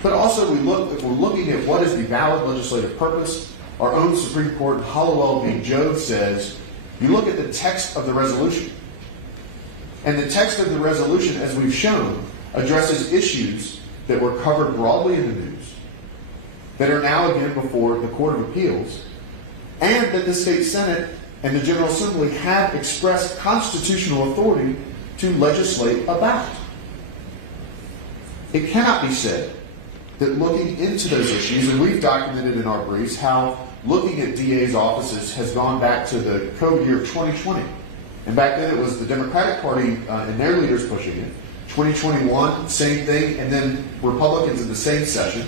But also, if we're looking at what is the valid legislative purpose, our own Supreme Court in Hollowell v. Jobe says, you look at the text of the resolution. And the text of the resolution, as we've shown, addresses issues that were covered broadly in the news, that are now again before the Court of Appeals, and that the State Senate and the General Assembly have expressed constitutional authority to legislate about. It cannot be said that looking into those issues, and we've documented in our briefs how looking at DA's offices has gone back to the COVID year of 2020. And back then it was the Democratic Party and their leaders pushing it. 2021, same thing, and then Republicans in the same session.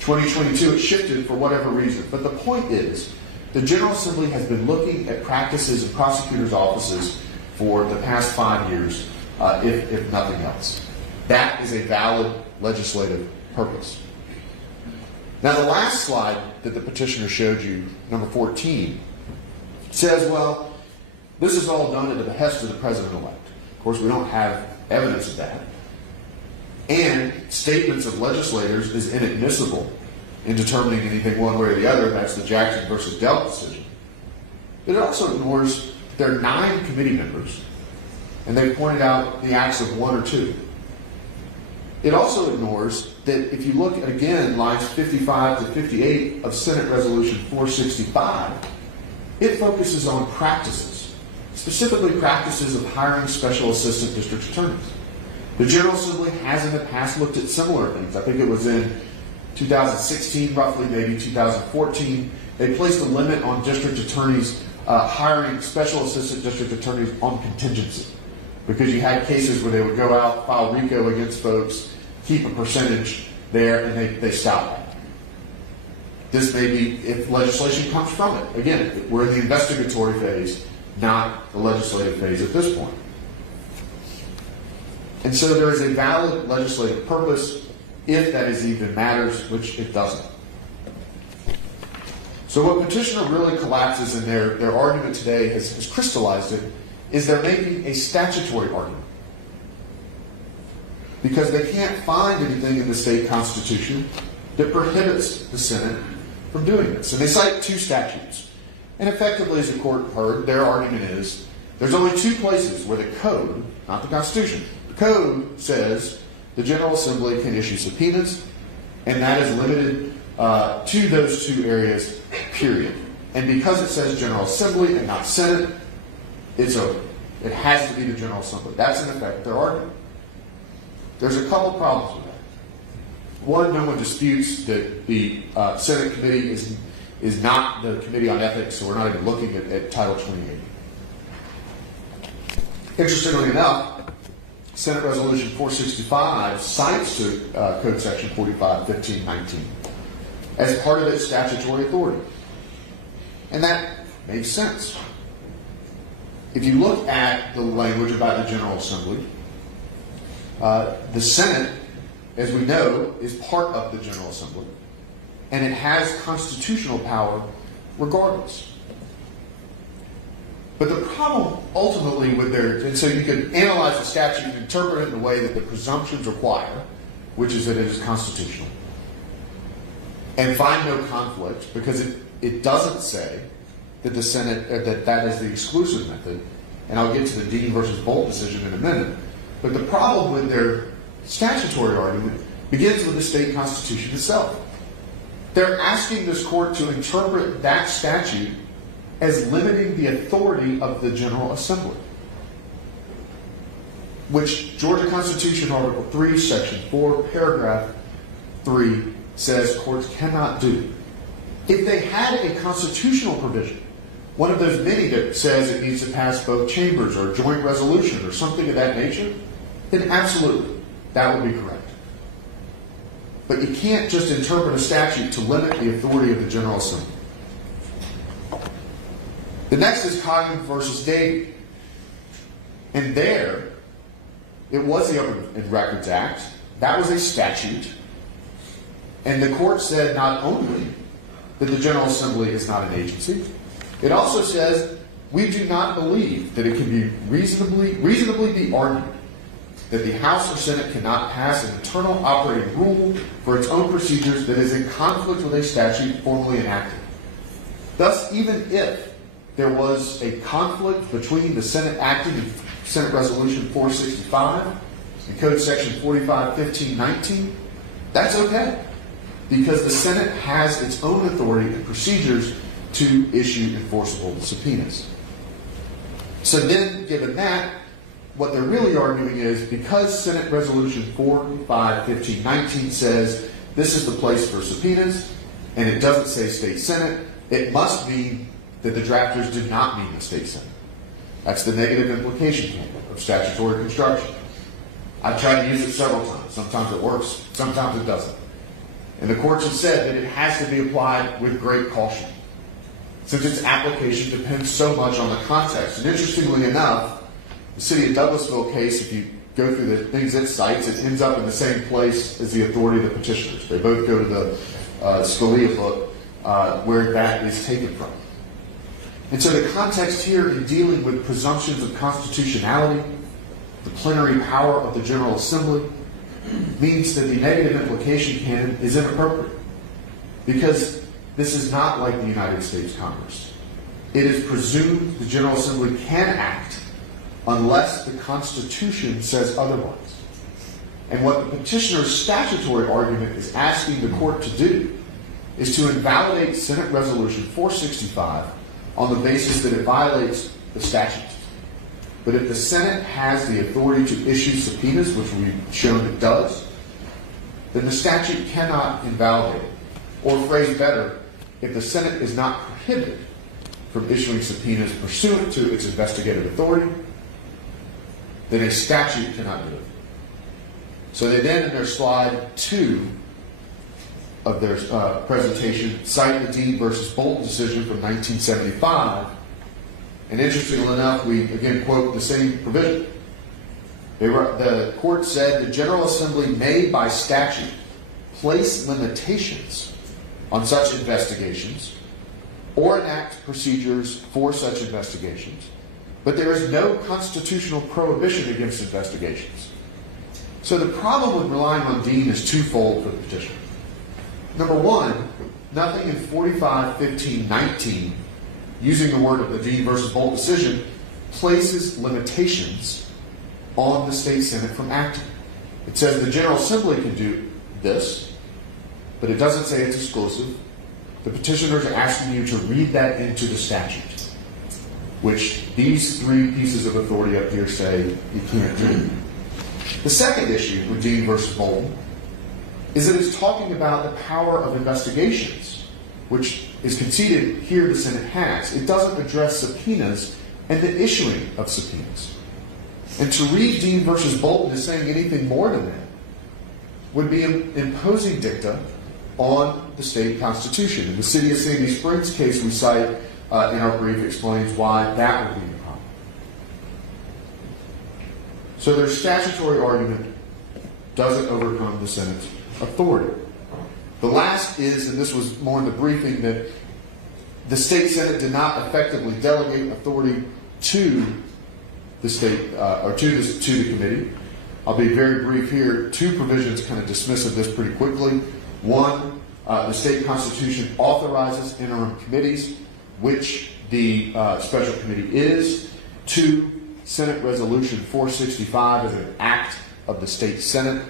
2022, it shifted for whatever reason. But the point is, the General Assembly has been looking at practices in prosecutors' offices for the past 5 years, if nothing else. That is a valid legislative purpose. Now, the last slide that the petitioner showed you, number 14, says, well, this is all done at the behest of the president-elect. Of course, we don't have evidence of that. And statements of legislators is inadmissible in determining anything one way or the other. That's the Jackson versus Dell decision. But it also ignores there are 9 committee members, and they pointed out the acts of 1 or 2. It also ignores that if you look at, again, lines 55 to 58 of Senate Resolution 465, it focuses on practices, specifically practices of hiring special assistant district attorneys. The General Assembly has in the past looked at similar things. I think it was in 2016, roughly, maybe 2014. They placed a limit on district attorneys hiring special assistant district attorneys on contingency, because you had cases where they would go out, file RICO against folks, keep a percentage there, and they stop it. This may be if legislation comes from it. Again, we're in the investigatory phase, not the legislative phase at this point. And so there is a valid legislative purpose, if that is even matters, which it doesn't. So what petitioner really collapses in their argument today has crystallized it, is they're making a statutory argument. Because they can't find anything in the state constitution that prohibits the Senate from doing this. And they cite 2 statutes. And effectively, as the court heard, their argument is there's only two places where the code, not the Constitution, the code says the General Assembly can issue subpoenas, and that is limited to those two areas, period. And because it says General Assembly and not Senate, it's over. It has to be the General Assembly. That's in effect their argument. There's a couple problems with that. One, no one disputes that the Senate committee is not the Committee on Ethics, so we're not even looking at Title 28. Interestingly enough, Senate Resolution 465 cites to Code Section 45-15-19 as part of its statutory authority. And that makes sense. If you look at the language about the General Assembly, the Senate, as we know, is part of the General Assembly, and it has constitutional power regardless. But the problem ultimately with and so you can analyze the statute and interpret it in the way that the presumptions require, which is that it is constitutional, and find no conflict because it doesn't say that the Senate, that is the exclusive method, and I'll get to the Dean versus Bolt decision in a minute. But the problem with their statutory argument begins with the state constitution itself. They're asking this court to interpret that statute as limiting the authority of the General Assembly, which Georgia Constitution Article 3, Section 4, Paragraph 3 says courts cannot do. If they had a constitutional provision, one of those many that says it needs to pass both chambers or a joint resolution or something of that nature, then absolutely, that would be correct. But you can't just interpret a statute to limit the authority of the General Assembly. The next is Coggan versus Davey. And there, it was the Open and Records Act. That was a statute. And the court said not only that the General Assembly is not an agency, it also says we do not believe that it can be reasonably be argued that the House or Senate cannot pass an internal operating rule for its own procedures that is in conflict with a statute formally enacted. Thus, even if there was a conflict between the Senate acting in Senate Resolution 465 and Code Section 45-15-19, that's okay, because the Senate has its own authority and procedures to issue enforceable subpoenas. So then, given that, what they're really arguing is because Senate Resolution 45-15-19 says this is the place for subpoenas, and it doesn't say state Senate, it must mean that the drafters did not mean the state Senate. That's the negative implication of statutory construction. I've tried to use it several times. Sometimes it works, sometimes it doesn't. And the courts have said that it has to be applied with great caution, since its application depends so much on the context. And interestingly enough, the city of Douglasville case, if you go through the things it cites, it ends up in the same place as the authority of the petitioners. They both go to the Scalia book where that is taken from. And so the context here in dealing with presumptions of constitutionality, the plenary power of the General Assembly, means that the negative implication canon is inappropriate. Because this is not like the United States Congress. It is presumed the General Assembly can act unless the Constitution says otherwise. And what the petitioner's statutory argument is asking the court to do is to invalidate Senate Resolution 465 on the basis that it violates the statute. But if the Senate has the authority to issue subpoenas, which we've shown it does, then the statute cannot invalidate it. Or phrased better, if the Senate is not prohibited from issuing subpoenas pursuant to its investigative authority, then a statute cannot do it. So they then, in their slide 2 of their presentation, cite the Dean versus Bolt decision from 1975. And interestingly enough, we again quote the same provision. The court said the General Assembly may, by statute, place limitations on such investigations or enact procedures for such investigations, but there is no constitutional prohibition against investigations. So the problem with relying on Dean is twofold for the petitioner. Number one, nothing in 45-15-19 using the word of the Dean versus Bolt decision, places limitations on the state Senate from acting. It says the General Assembly can do this, but it doesn't say it's exclusive. The petitioners are asking you to read that into the statute, which these three pieces of authority up here say you can't do. The second issue with Dean versus Bolton is that it's talking about the power of investigations, which is conceded here the Senate has. It doesn't address subpoenas and the issuing of subpoenas. And to read Dean versus Bolton as saying anything more than that would be imposing dicta on the state constitution. And the City of Sandy Springs case we cite in our brief explains why that would be a problem. So their statutory argument doesn't overcome the Senate's authority. The last is, and this was more in the briefing, that the state Senate did not effectively delegate authority to the state or to the committee. I'll be very brief here. Two provisions kind of dismiss of this pretty quickly. One, the state constitution authorizes interim committees, which the special committee is. Two, Senate Resolution 465 is an act of the state Senate,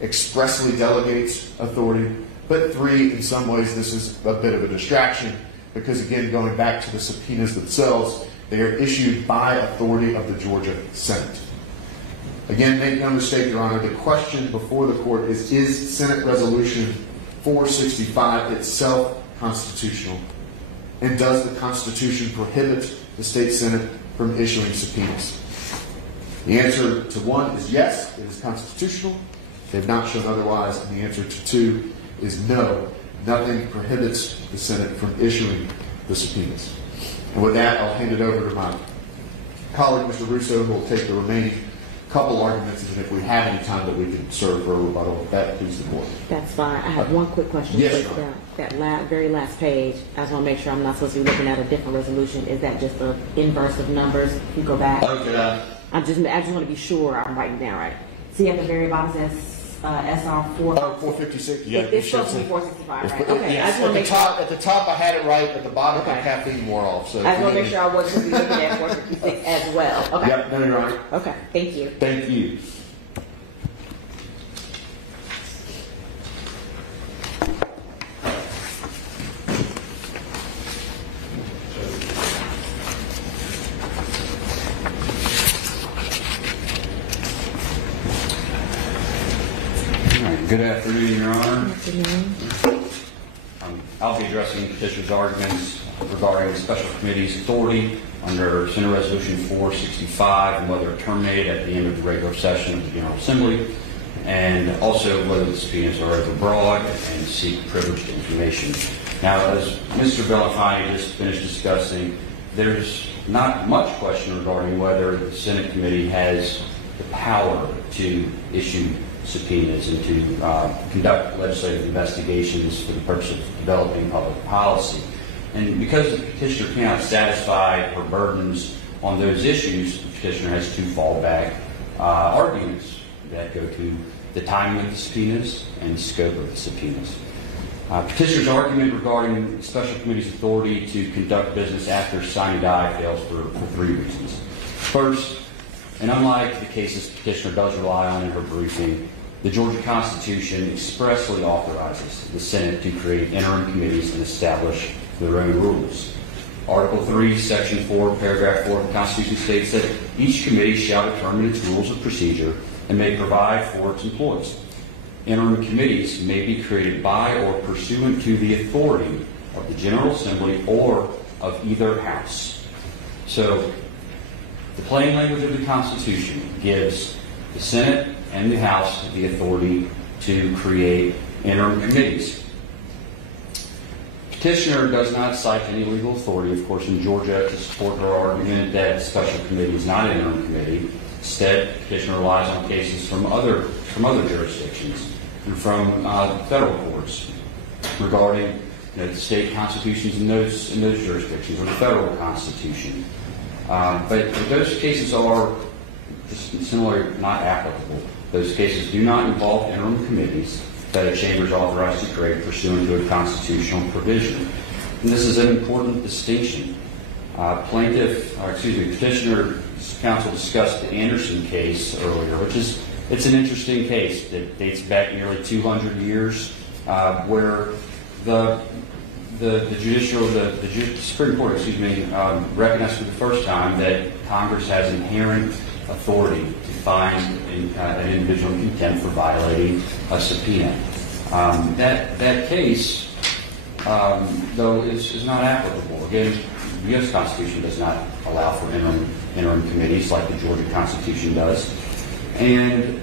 expressly delegates authority. But three, in some ways, this is a bit of a distraction because, again, going back to the subpoenas themselves, they are issued by authority of the Georgia Senate. Again, make no mistake, Your Honor, the question before the court is Senate Resolution 465 itself constitutional? And does the Constitution prohibit the state Senate from issuing subpoenas? The answer to one is yes, it is constitutional. They've not shown otherwise. And the answer to two is no. Nothing prohibits the Senate from issuing the subpoenas. And with that, I'll hand it over to my colleague, Mr. Russo, who will take the remaining couple arguments, and if we have any time that we can serve for a rebuttal, that please the board. That's fine. I have one quick question. Yes, Please, that very last page, I just want to make sure I'm not supposed to be looking at a different resolution. Is that just an inverse of numbers? If you go back. Okay. I just want to be sure I'm writing down right. See at the very bottom it says SR 456. Yeah, it's supposed to be 465, right? Okay. Yes. I just want to make sure. At the top, I had it right. At the bottom, Okay. I caffeine wore off. So I just want to make sure I wasn't looking at 456 as well. Okay. Yep. No, you're right. Okay. Thank you. Thank you. Good afternoon, Your Honor. Good afternoon. I'll be addressing petitioner's arguments regarding the special committee's authority under Senate Resolution 465 and whether it terminated at the end of the regular session of the General Assembly, and also whether the subpoenas are overbroad and seek privileged information. Now, as Mr. Belafonte just finished discussing, there's not much question regarding whether the Senate committee has the power to issue subpoenas and to conduct legislative investigations for the purpose of developing public policy. And because the petitioner cannot satisfy her burdens on those issues, the petitioner has two fallback arguments that go to the timing of the subpoenas and the scope of the subpoenas. Petitioner's argument regarding the special committee's authority to conduct business after sine die fails for three reasons. First, and unlike the cases the petitioner does rely on in her briefing, the Georgia Constitution expressly authorizes the Senate to create interim committees and establish their own rules. Article 3, Section 4, Paragraph 4 of the Constitution states that each committee shall determine its rules of procedure and may provide for its employees. Interim committees may be created by or pursuant to the authority of the General Assembly or of either house. So, the plain language of the Constitution gives the Senate and the House the authority to create interim committees. Petitioner does not cite any legal authority, of course, in Georgia to support her argument that the special committee is not an interim committee. Instead, petitioner relies on cases from other jurisdictions and from federal courts regarding the state constitutions in those jurisdictions or the federal constitution. But those cases are similarly not applicable. Those cases do not involve interim committees that a chamber is authorized to create pursuant to a constitutional provision. And this is an important distinction Petitioner's counsel discussed the Anderson case earlier, it's an interesting case that dates back nearly 200 years, where the Supreme Court, recognized for the first time that Congress has inherent authority to fine an individual in contempt for violating a subpoena. That case, though, is not applicable. Again, the U.S. Constitution does not allow for interim committees like the Georgia Constitution does. And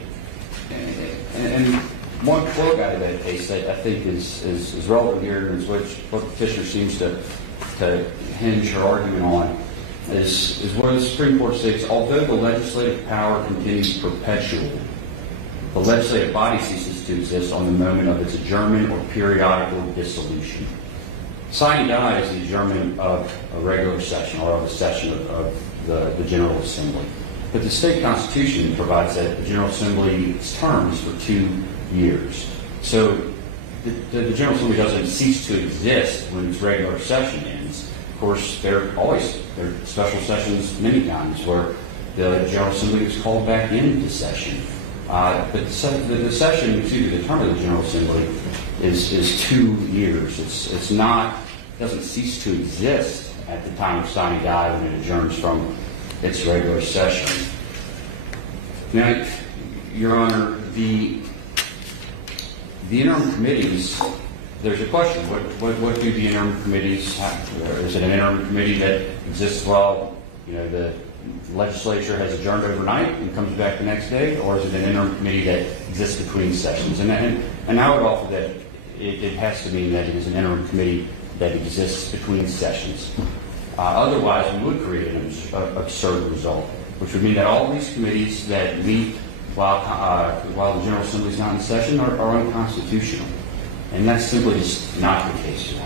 one quote out of that case that I think is relevant here, and what the petitioner seems to hinge her argument on, is where the Supreme Court states, although the legislative power continues perpetually, the legislative body ceases to exist on the moment of its adjournment or periodical dissolution. Sine die is the adjournment of a regular session or of a session of the General Assembly. But the state constitution provides that the General Assembly's term is for 2 years. So the General Assembly doesn't cease to exist when its regular session ends. Of course, there are special sessions many times where the General Assembly is called back into session. But the term of the General Assembly is 2 years. It doesn't cease to exist at the time of sine die when it adjourns from its regular session. Now, Your Honor, the interim committees, there's a question. What do the interim committees have? Is it an interim committee that exists while the legislature has adjourned overnight and comes back the next day, or is it an interim committee that exists between sessions? And I would offer that it has to mean that it is an interim committee that exists between sessions. Otherwise, we would create an absurd result, which would mean that all of these committees that meet while the General Assembly is not in session are unconstitutional. And that's simply just not the case, Your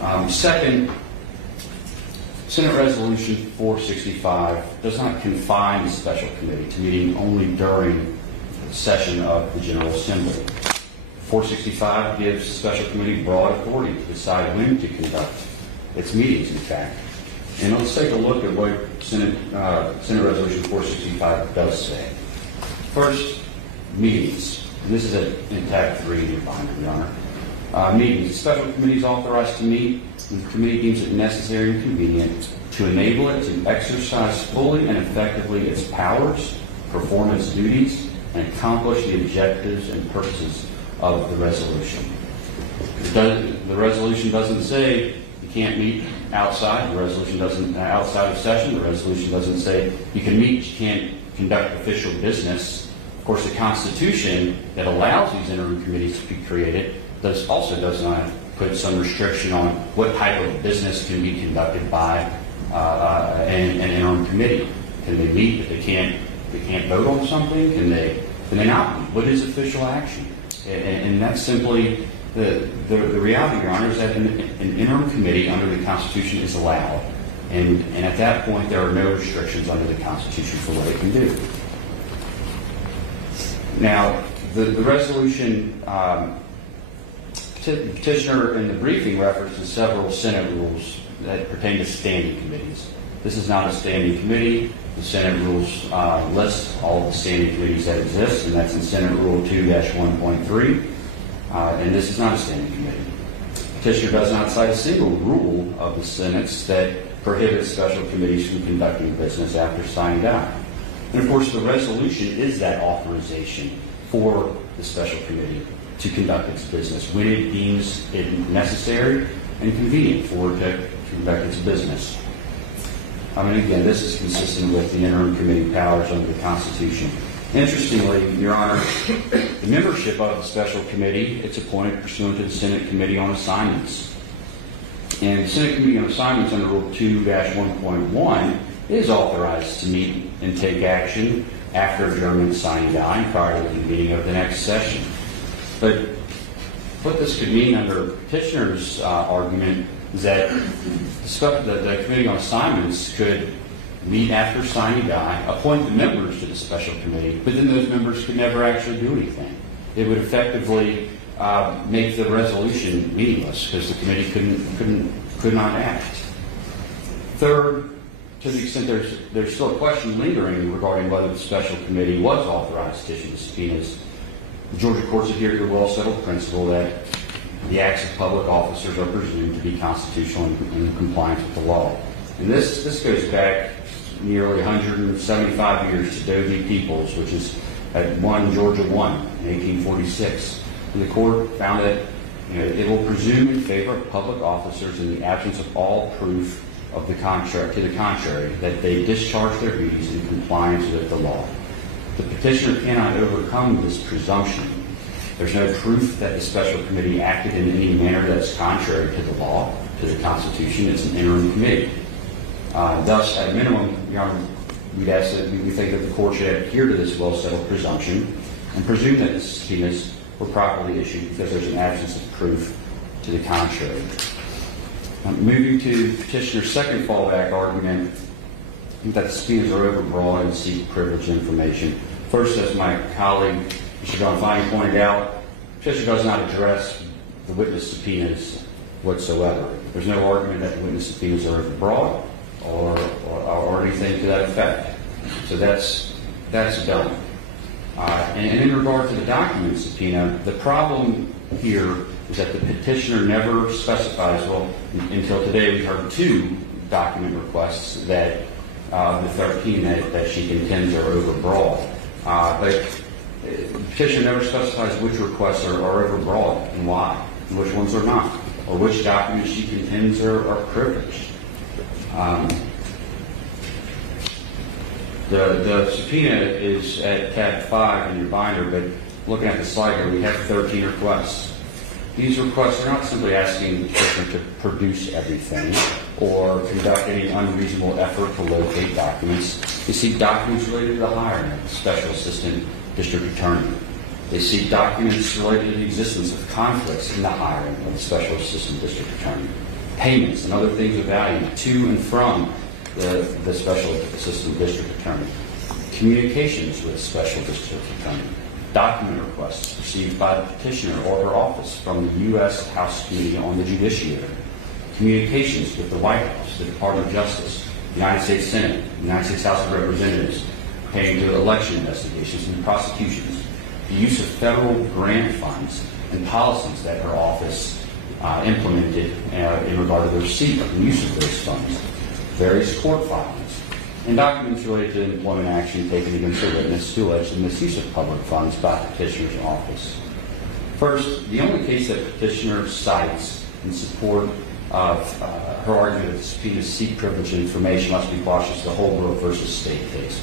Honor. Second, Senate Resolution 465 does not confine the special committee to meeting only during the session of the General Assembly. 465 gives the special committee broad authority to decide when to conduct its meetings, in fact. And let's take a look at what Senate Resolution 465 does say. First, meetings. And this is in tab 3 in your binder, Your Honor. Meetings. The special committee is authorized to meet when the committee deems it necessary and convenient to enable it to exercise fully and effectively its powers, perform its duties, and accomplish the objectives and purposes of the resolution. The resolution doesn't say you can't meet outside. The resolution doesn't outside of session. The resolution doesn't say you can meet, you can't conduct official business. Of course, the Constitution that allows these interim committees to be created also does not put some restriction on what type of business can be conducted by an interim committee. Can they meet, but they can't vote on something? Can they not meet? What is official action? And that's simply the reality, Your Honor, is that an interim committee under the Constitution is allowed. And at that point, there are no restrictions under the Constitution for what it can do. Now, the resolution, petitioner in the briefing references several Senate rules that pertain to standing committees. This is not a standing committee. The Senate rules list all of the standing committees that exist, and that's in Senate Rule 2-1.3. And this is not a standing committee. Petitioner does not cite a single rule of the Senate's that prohibits special committees from conducting business after sine die. And of course, the resolution is that authorization for the special committee to conduct its business when it deems it necessary and convenient for it to conduct its business. And again, this is consistent with the interim committee powers under the Constitution. Interestingly, Your Honor, the membership of the special committee, it's appointed pursuant to the Senate Committee on Assignments. And the Senate Committee on Assignments under Rule 2-1.1 is authorized to meet and take action after adjournment sine die prior to the convening of the next session. But what this could mean under petitioner's argument is that the Committee on Assignments could meet after sine die, appoint the members to the special committee, but then those members could never actually do anything. It would effectively make the resolution meaningless because the committee could not act. Third, to the extent there's still a question lingering regarding whether the special committee was authorized to issue the subpoenas, the Georgia courts adhere to the well-settled principle that the acts of public officers are presumed to be constitutional and in compliance with the law. And this goes back nearly 175 years to Doe v. Peoples, which is at 1 Georgia 1 in 1846. And the court found that it will presume in favor of public officers in the absence of all proof of the contrary, to the contrary, that they discharge their duties in compliance with the law. The petitioner cannot overcome this presumption. There's no proof that the special committee acted in any manner that's contrary to the law, to the Constitution. It's an interim committee. Thus, at a minimum, Your Honor, we think that the court should adhere to this well-settled presumption and presume that the subpoenas were properly issued because there's an absence of proof to the contrary. Moving to petitioner's second fallback argument, that the subpoenas are overbroad and seek privileged information. First, as my colleague, Mr. John Fine, pointed out, petitioner does not address the witness subpoenas whatsoever. There's no argument that the witness subpoenas are overbroad or anything to that effect. So that's done. And in regard to the document subpoena, the problem here is that the petitioner never specifies, well, until today we heard 2 document requests that the 13 that she contends are overbroad. But the petitioner never specifies which requests are overbroad and why, and which ones are not, or which documents she contends are privileged. The subpoena is at tab 5 in your binder, but looking at the slide here, we have 13 requests. These requests are not simply asking the petitioner to produce everything or conduct any unreasonable effort to locate documents. They seek documents related to the hiring of the Special Assistant District Attorney. They seek documents related to the existence of conflicts in the hiring of the Special Assistant District Attorney, payments and other things of value to and from the Special Assistant District Attorney, communications with the Special District Attorney, document requests received by the petitioner or her office from the U.S. House Committee on the Judiciary, communications with the White House, the Department of Justice, the United States Senate, the United States House of Representatives, pertaining to election investigations and prosecutions, the use of federal grant funds and policies that her office implemented in regard to the receipt and use of those funds, various court filings, and documents related to employment action taken against a witness who alleged the misuse of public funds by the petitioner's office. First, the only case that petitioner cites in support of her argument that the subpoenas seek privileged information must be watched as the Holbrook versus State case.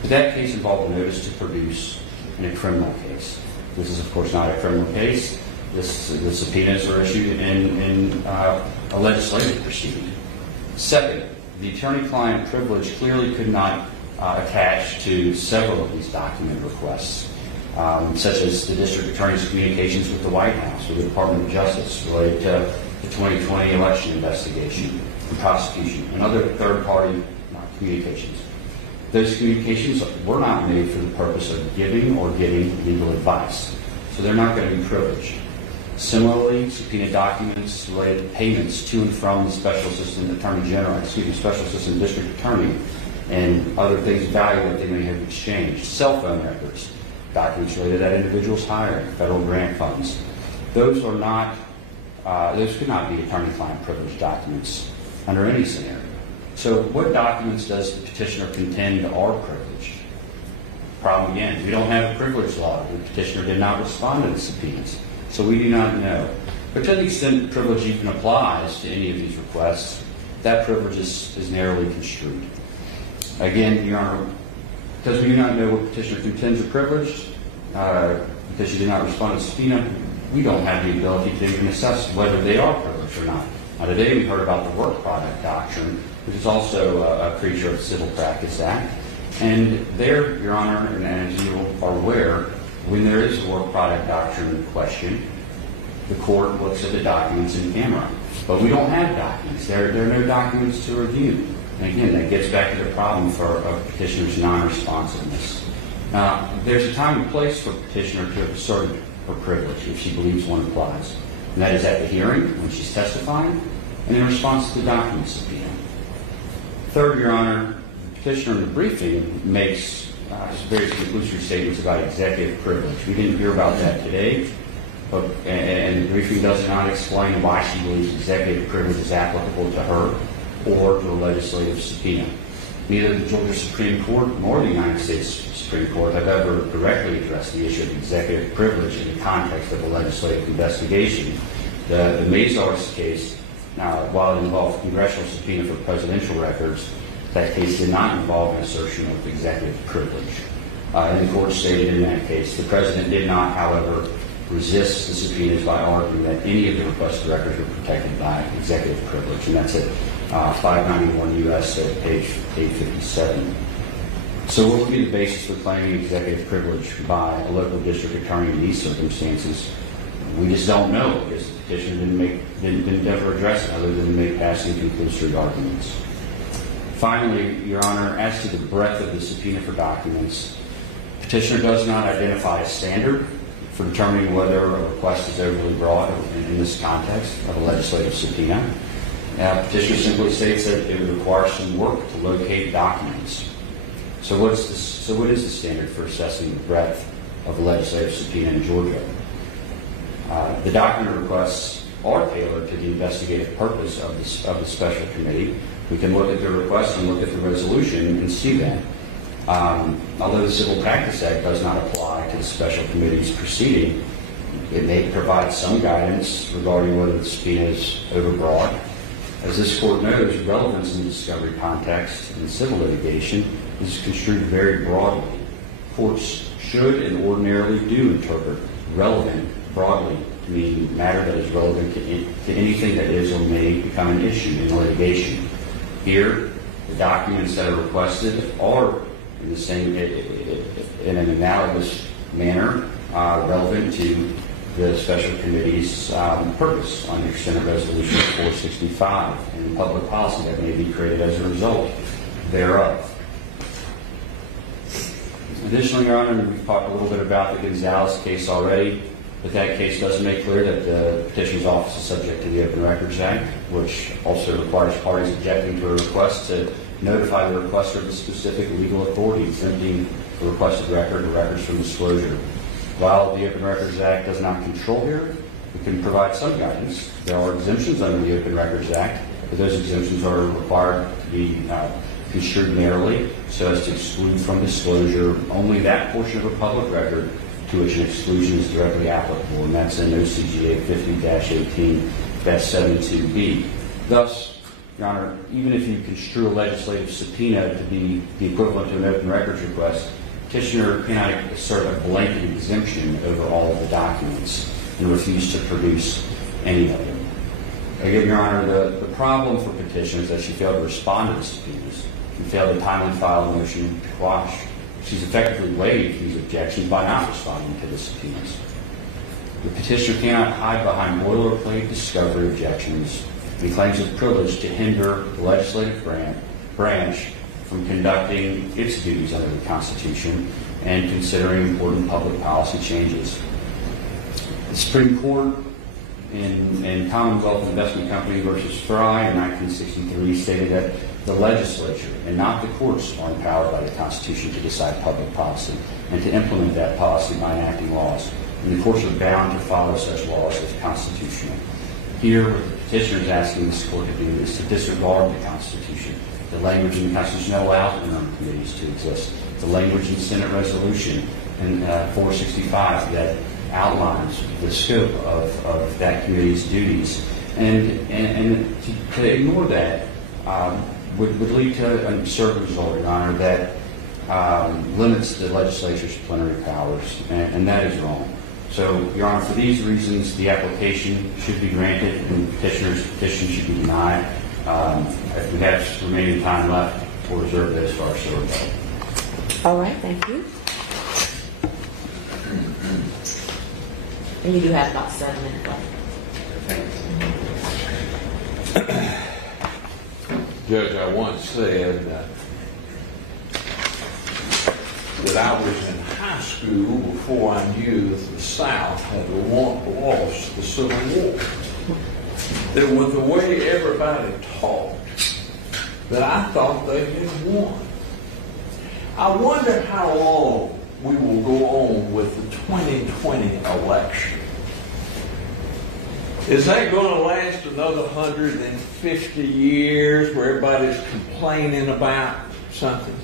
But that case involved a notice to produce in a criminal case. This is, of course, not a criminal case. The subpoenas are issued in a legislative proceeding. Second, the attorney-client privilege clearly could not attach to several of these document requests, such as the district attorney's communications with the White House or the Department of Justice related to the 2020 election investigation and prosecution, and other third-party communications. Those communications were not made for the purpose of giving or getting legal advice, so they're not going to be privileged. Similarly, subpoena documents related to payments to and from the Special Assistant Special Assistant District Attorney, and other things of value that they may have exchanged. Cell phone records, documents related to that individual's hiring, federal grant funds. Those could not be attorney-client privilege documents under any scenario. So what documents does the petitioner contend are privileged? Problem again, we don't have a privilege law. The petitioner did not respond to the subpoenas, so we do not know. But to the extent privilege even applies to any of these requests, that privilege is narrowly construed. Again, Your Honor, because we do not know what petitioner contends are privileged, because she did not respond to the subpoena, we don't have the ability to even assess whether they are privileged or not. Now, today we heard about the work product doctrine, which is also a creature of the Civil Practice Act. And there, Your Honor, and as you are aware, when there is a work product doctrine question, the court looks at the documents in camera. But we don't have documents. There are no documents to review. And again, that gets back to the problem for a petitioner's non-responsiveness. Now, there's a time and place for a petitioner to assert her privilege if she believes one applies. And that is at the hearing, when she's testifying, and in response to the document subpoena. Third, Your Honor, the petitioner in the briefing makes various conclusory statements about executive privilege. We didn't hear about that today, and the briefing does not explain why she believes executive privilege is applicable to her or to a legislative subpoena. Neither the Georgia Supreme Court nor the United States Supreme Court have ever directly addressed the issue of executive privilege in the context of a legislative investigation. The Mazars case, while it involved congressional subpoena for presidential records, that case did not involve an assertion of executive privilege. And the court stated in that case, the president did not, however, resist the subpoenas by arguing that any of the requested records were protected by executive privilege. And that's at 591 U.S. at page 857. So what would be the basis for claiming executive privilege by a local district attorney in these circumstances? We just don't know, because the petitioner didn't ever address it other than to make passing conclusory arguments. Finally, Your Honor, as to the breadth of the subpoena for documents, petitioner does not identify a standard for determining whether a request is overly broad in this context of a legislative subpoena. Petitioner simply states that it would require some work to locate documents. So what is the standard for assessing the breadth of a legislative subpoena in Georgia? The document requests are tailored to the investigative purpose of the special committee. We can look at the request and look at the resolution and see that. Although the Civil Practice Act does not apply to the special committee's proceeding, it may provide some guidance regarding whether the subpoena is overbroad. As this court knows, relevance in the discovery context in civil litigation is construed very broadly. Courts should and ordinarily do interpret relevant broadly to mean matter that is relevant to anything that is or may become an issue in litigation. Here, the documents that are requested are in an analogous manner relevant to the special committee's purpose under Senate Resolution 465 and the public policy that may be created as a result thereof. Additionally, Your Honor, we've talked a little bit about the Gonzalez case already, but that case does make clear that the petitioner's office is subject to the Open Records Act, which also requires parties objecting to a request to notify the requester of the specific legal authority exempting the requested record or records from disclosure. While the Open Records Act does not control here, it can provide some guidance. There are exemptions under the Open Records Act, but those exemptions are required to be construed narrowly so as to exclude from disclosure only that portion of a public record to which an exclusion is directly applicable, and that's in OCGA 50-18-72B. Thus, Your Honor, even if you construe a legislative subpoena to be the equivalent to an open records request, petitioner cannot assert a blanket exemption over all of the documents and refuse to produce any of them. Again, Your Honor, the problem for petitioner is that she failed to respond to the subpoenas and failed to timely file a motion to quash. She's effectively waived these objections by not responding to the subpoenas. The petitioner cannot hide behind boilerplate discovery objections and claims of privilege to hinder the legislative branch from conducting its duties under the Constitution and considering important public policy changes. The Supreme Court in Commonwealth Investment Company versus Fry in 1963 stated that the legislature and not the courts are empowered by the Constitution to decide public policy and to implement that policy by enacting laws. And the courts are bound to follow such laws as constitutional. Here, what the petitioner is asking this court to do is to disregard the Constitution. The language in the Constitution that allows interim committees to exist. The language in Senate Resolution in 465 that outlines the scope of that committee's duties. And to ignore that would lead to an absurd result, Your Honor, that limits the legislature's plenary powers, and that is wrong. So, Your Honor, for these reasons, the application should be granted and the petitioner's petition should be denied. If we have remaining time left, we'll reserve this for our survey. All right, thank you. And you do have about 7 minutes left. Judge, I once said that I was in high school before I knew that the South had lost the Civil War. That with the way everybody talked that I thought they had won. I wonder how long we will go on with the 2020 election. Is that going to last another 150 years where everybody's complaining about something?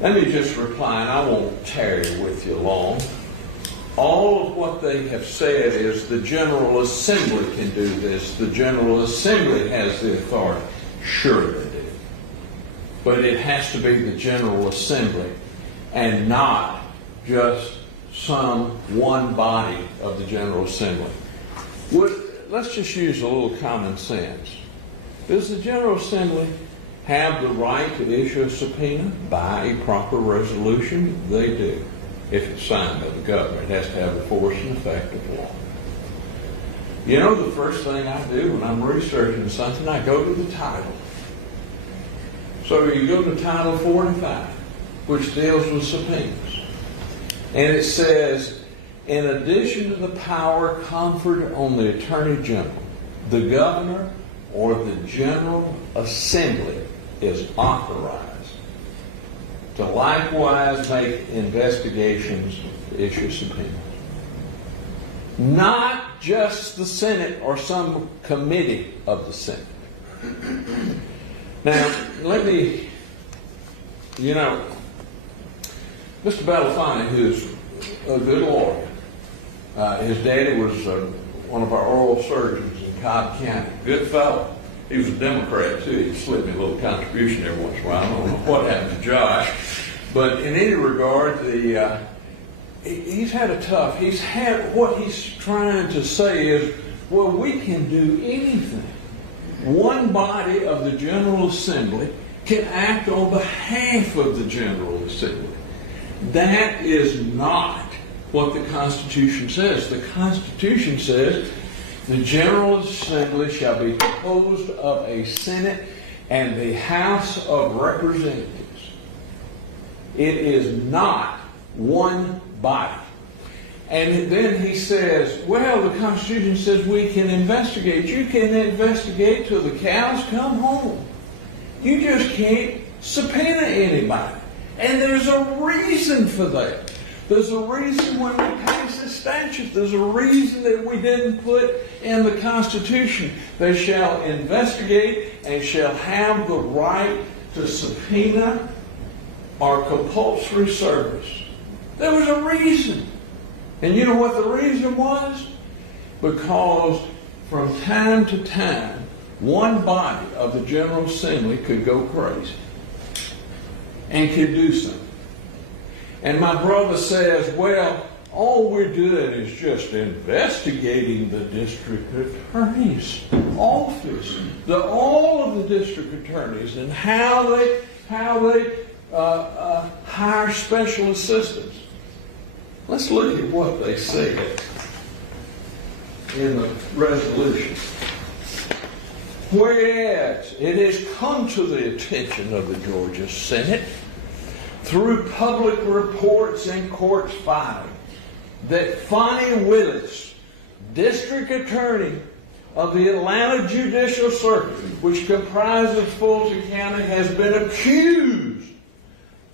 Let me just reply, and I won't tarry with you long. All of what they have said is the General Assembly can do this. The General Assembly has the authority. Sure they do. But it has to be the General Assembly and not just some one body of the General Assembly. Let's just use a little common sense. Does the General Assembly have the right to issue a subpoena by a proper resolution? They do. If it's signed by the governor, it has to have the force and effect of law. You know, the first thing I do when I'm researching something, I go to the title. So you go to Title 45, which deals with subpoenas. And it says, in addition to the power conferred on the Attorney General, the governor or the General Assembly is authorized to likewise make investigations to issue subpoenas. Not just the Senate or some committee of the Senate. Now, let me, Mr. Belafonte, who's a good lawyer, his daddy was one of our oral surgeons in Cobb County. Good fellow. He was a Democrat, too. He slipped me a little contribution every once in a while. I don't know what happened to Josh. But in any regard, he's had a tough. What he's trying to say is, well, we can do anything. One body of the General Assembly can act on behalf of the General Assembly. That is not what the Constitution says. The Constitution says the General Assembly shall be composed of a Senate and the House of Representatives. It is not one body. And then he says, well, the Constitution says we can investigate. You can investigate till the cows come home. You just can't subpoena anybody. And there's a reason for that. There's a reason when we pass this statute. There's a reason that we didn't put in the Constitution. They shall investigate and shall have the right to subpoena or compulsory service. There was a reason. And you know what the reason was? Because from time to time, one body of the General Assembly could go crazy and could do something. And my brother says, well, all we're doing is just investigating the district attorney's office, all of the district attorneys, and how they hire special assistants. Let's look at what they said in the resolution. Whereas it has come to the attention of the Georgia Senate through public reports and court filing that Fonnie Willis, District Attorney of the Atlanta Judicial Circuit, which comprises Fulton County, has been accused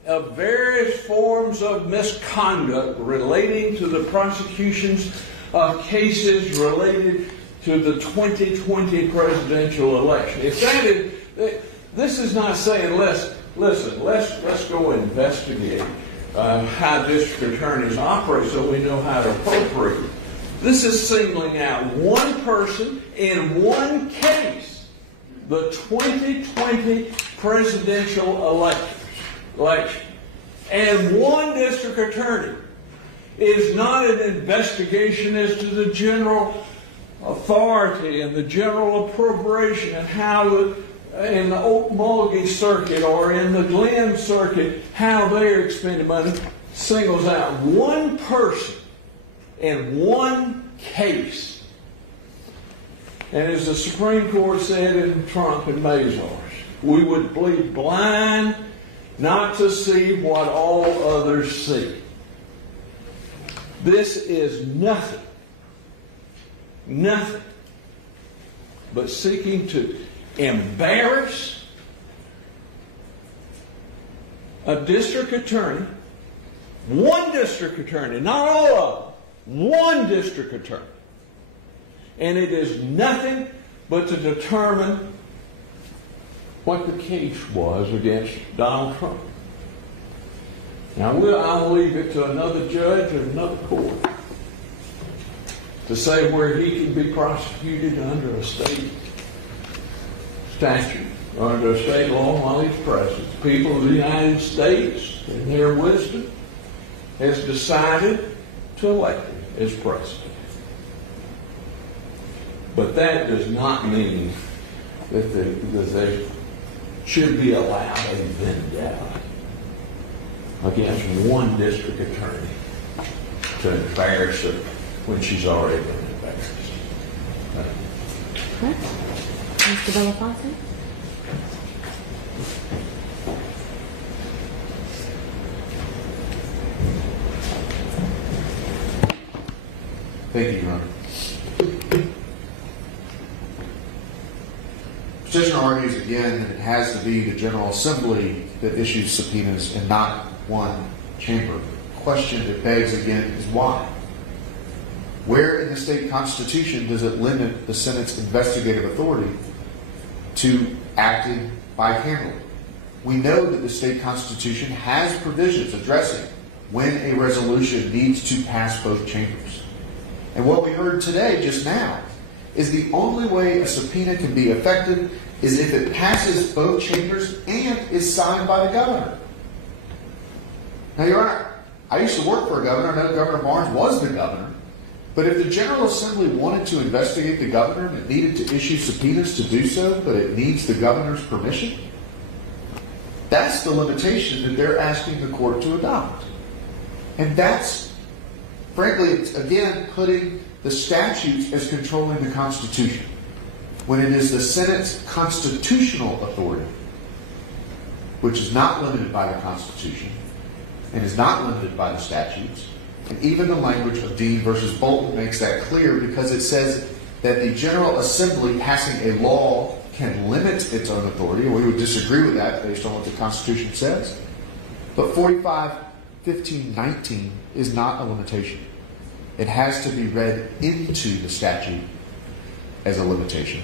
of various forms of misconduct relating to the prosecutions of cases related to the 2020 presidential election. If that is, this is not saying let's go investigate how district attorneys operate so we know how to appropriate. This is singling out one person in one case, the 2020 presidential election, and one district attorney. It is not an investigation as to the general authority and the general appropriation and how in the Okmulgee Circuit or in the Glenn Circuit, how they're expending money. Singles out one person in one case. And as the Supreme Court said in Trump and Mazars, we would bleed blind not to see what all others see. This is nothing but seeking to embarrass a district attorney, one district attorney, not all of them, one district attorney. And it is nothing but to determine what the case was against Donald Trump. Now, I'll leave it to another judge or another court to say where he can be prosecuted under a state statute, or under a state law while he's president. The people of the United States, in their wisdom, has decided to elect him as president. But that does not mean that they should be allowed a vendetta against one district attorney to embarrass her when she's already been embarrassed. Okay. Mr. Belafonte? Thank you, Your Honor. Petitioner argues again that it has to be the General Assembly that issues subpoenas and not one chamber. The question that begs again is why? Where in the state constitution does it limit the Senate's investigative authority to acting bicamerally? We know that the state constitution has provisions addressing when a resolution needs to pass both chambers. And what we heard today, just now, is the only way a subpoena can be effective is if it passes both chambers and is signed by the governor. Now, Your Honor, I used to work for a governor. I know Governor Barnes was the governor. But if the General Assembly wanted to investigate the governor and it needed to issue subpoenas to do so, but it needs the governor's permission, that's the limitation that they're asking the court to adopt. And that's, frankly, it's, again, putting the statutes as controlling the Constitution, when it is the Senate's constitutional authority, which is not limited by the Constitution and is not limited by the statutes. And even the language of Dean versus Bolton makes that clear, because it says that the General Assembly passing a law can limit its own authority, and we would disagree with that based on what the Constitution says. But 45-15-19 is not a limitation. It has to be read into the statute as a limitation.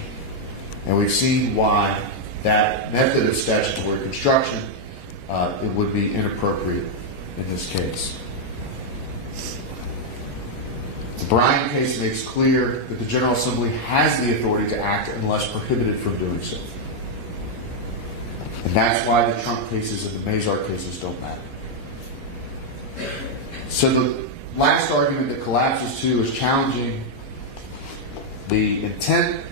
And we've seen why that method of statutory construction it would be inappropriate in this case. The Bryan case makes clear that the General Assembly has the authority to act unless prohibited from doing so. And that's why the Trump cases and the Mazar cases don't matter. So the last argument that collapses to is challenging the intent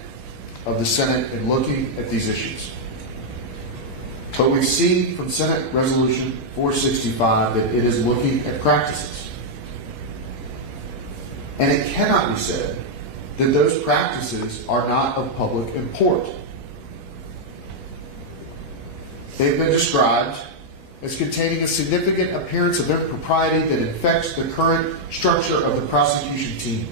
of the Senate in looking at these issues. But we see from Senate Resolution 465 that it is looking at practices. And it cannot be said that those practices are not of public import. They've been described as containing a significant appearance of impropriety that infects the current structure of the prosecution team,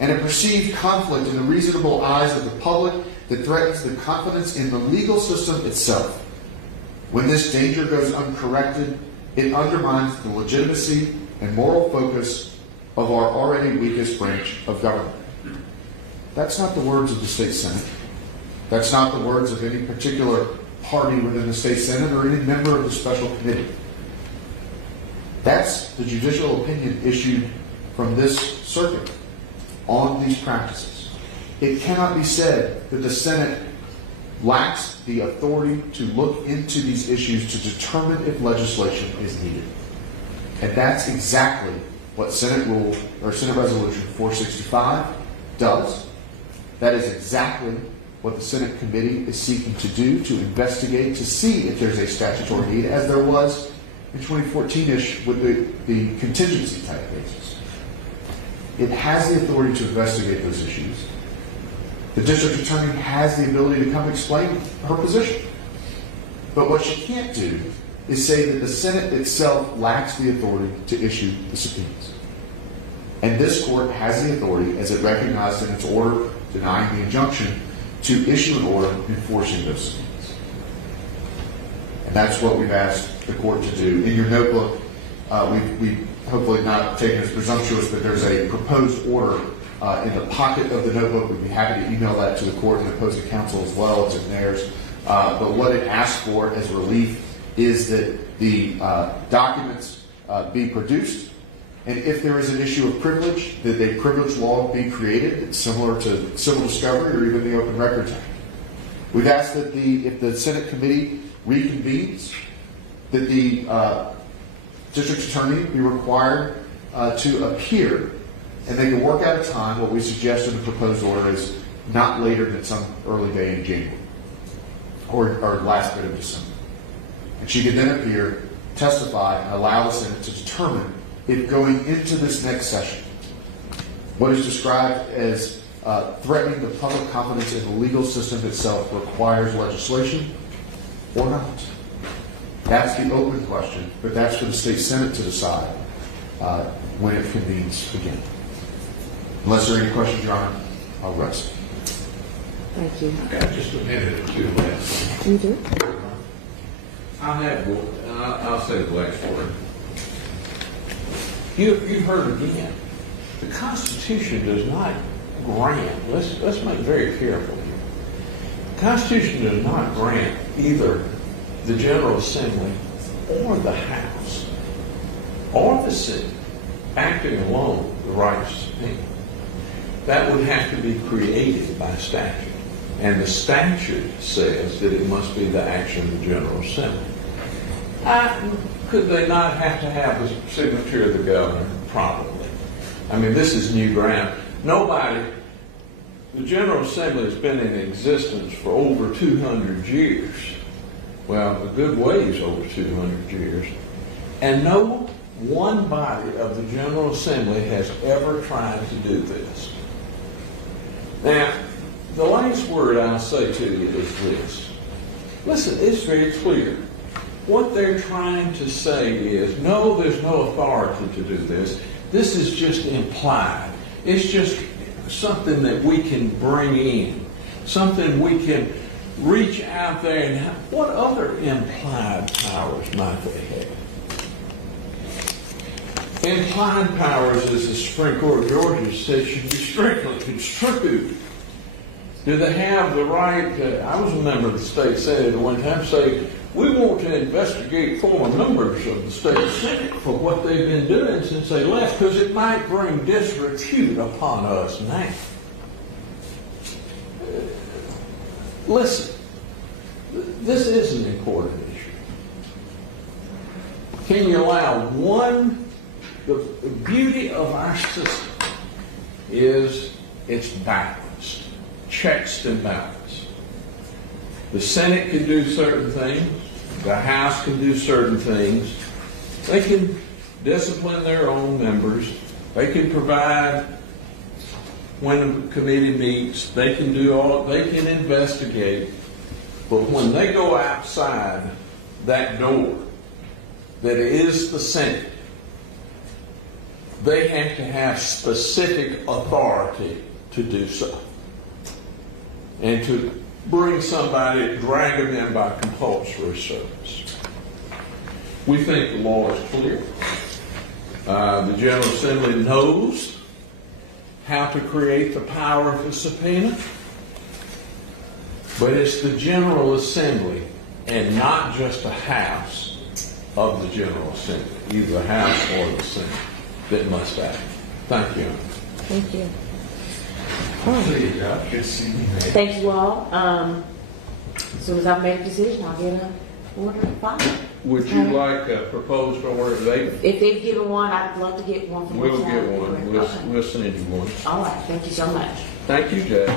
and a perceived conflict in the reasonable eyes of the public that threatens the confidence in the legal system itself. When this danger goes uncorrected, it undermines the legitimacy and moral focus of our already weakest branch of government. That's not the words of the state Senate. That's not the words of any particular party within the state Senate or any member of the special committee. That's the judicial opinion issued from this circuit on these practices. It cannot be said that the Senate lacks the authority to look into these issues to determine if legislation is needed. And that's exactly what Senate Resolution 465 does. That is exactly what the Senate committee is seeking to do, to investigate, to see if there's a statutory need, as there was in 2014-ish with the contingency type basis. It has the authority to investigate those issues. The district attorney has the ability to come explain her position. But what she can't do is say that the Senate itself lacks the authority to issue the subpoenas. And this court has the authority, as it recognized in its order denying the injunction, to issue an order enforcing those subpoenas. And That's what we've asked the court to do. In your notebook, we've hopefully not taken as presumptuous, but there's a proposed order in the pocket of the notebook. We'd be happy to email that to the court and opposing counsel as well. It's in theirs. But what it asks for as relief is that the documents be produced, and if there is an issue of privilege, that a privilege law be created. It's similar to civil discovery or even the Open Records Act. We've asked that if the Senate committee reconvenes, that the district attorney be required to appear, and they can work out a time. What we suggest in the proposed order is not later than some early day in January or last bit of December. And she can then appear, testify, and allow the Senate to determine if going into this next session, what is described as threatening the public confidence in the legal system itself requires legislation or not. That's the open question, but that's for the state Senate to decide when it convenes again. Unless there are any questions, Your Honor, I'll rest. Thank you. I've got just a minute or two left. You do? I'll say the last word. You've heard again. The Constitution does not grant. Let's make very careful here. The Constitution does not grant either the General Assembly or the House or the Senate acting alone the right to subpoena. That would have to be created by statute. And the statute says that it must be the action of the General Assembly. Could they not have to have the signature of the governor? Probably. I mean, this is new ground. The General Assembly has been in existence for over 200 years. Well, a good ways over 200 years. And no one body of the General Assembly has ever tried to do this. Now, the last word I'll say to you is this. Listen, it's very clear. What they're trying to say is, no, there's no authority to do this. This is just implied. It's just something that we can bring in, something we can reach out there and have. What other implied powers might they have? Implied powers, as the Supreme Court of Georgia said, should be strictly construed. Do they have the right I was a member of the state Senate at one time, say, we want to investigate former members of the state Senate for what they've been doing since they left, because it might bring disrepute upon us now. Listen, this is an important issue. Can you allow the beauty of our system is it's balanced, checks and balances. The Senate can do certain things. The House can do certain things. They can discipline their own members. They can provide when a committee meets. They can they can investigate. But when they go outside that door that is the Senate, they have to have specific authority to do so. And to bring somebody, drag them in by compulsory service. We think the law is clear. The General Assembly knows how to create the power of the subpoena, but it's the General Assembly and not just a house of the General Assembly, either the House or the Senate, that must act. Thank you. Thank you. See you, Doc. Good seeing you. Thank you all. As soon as I've made a decision, I'll get an order filed. Would you like a proposed order? If they've given one, I'd love to get one from We'll the get one. Okay. We'll send you one. All right. Thank you so much. Thank you, Judge.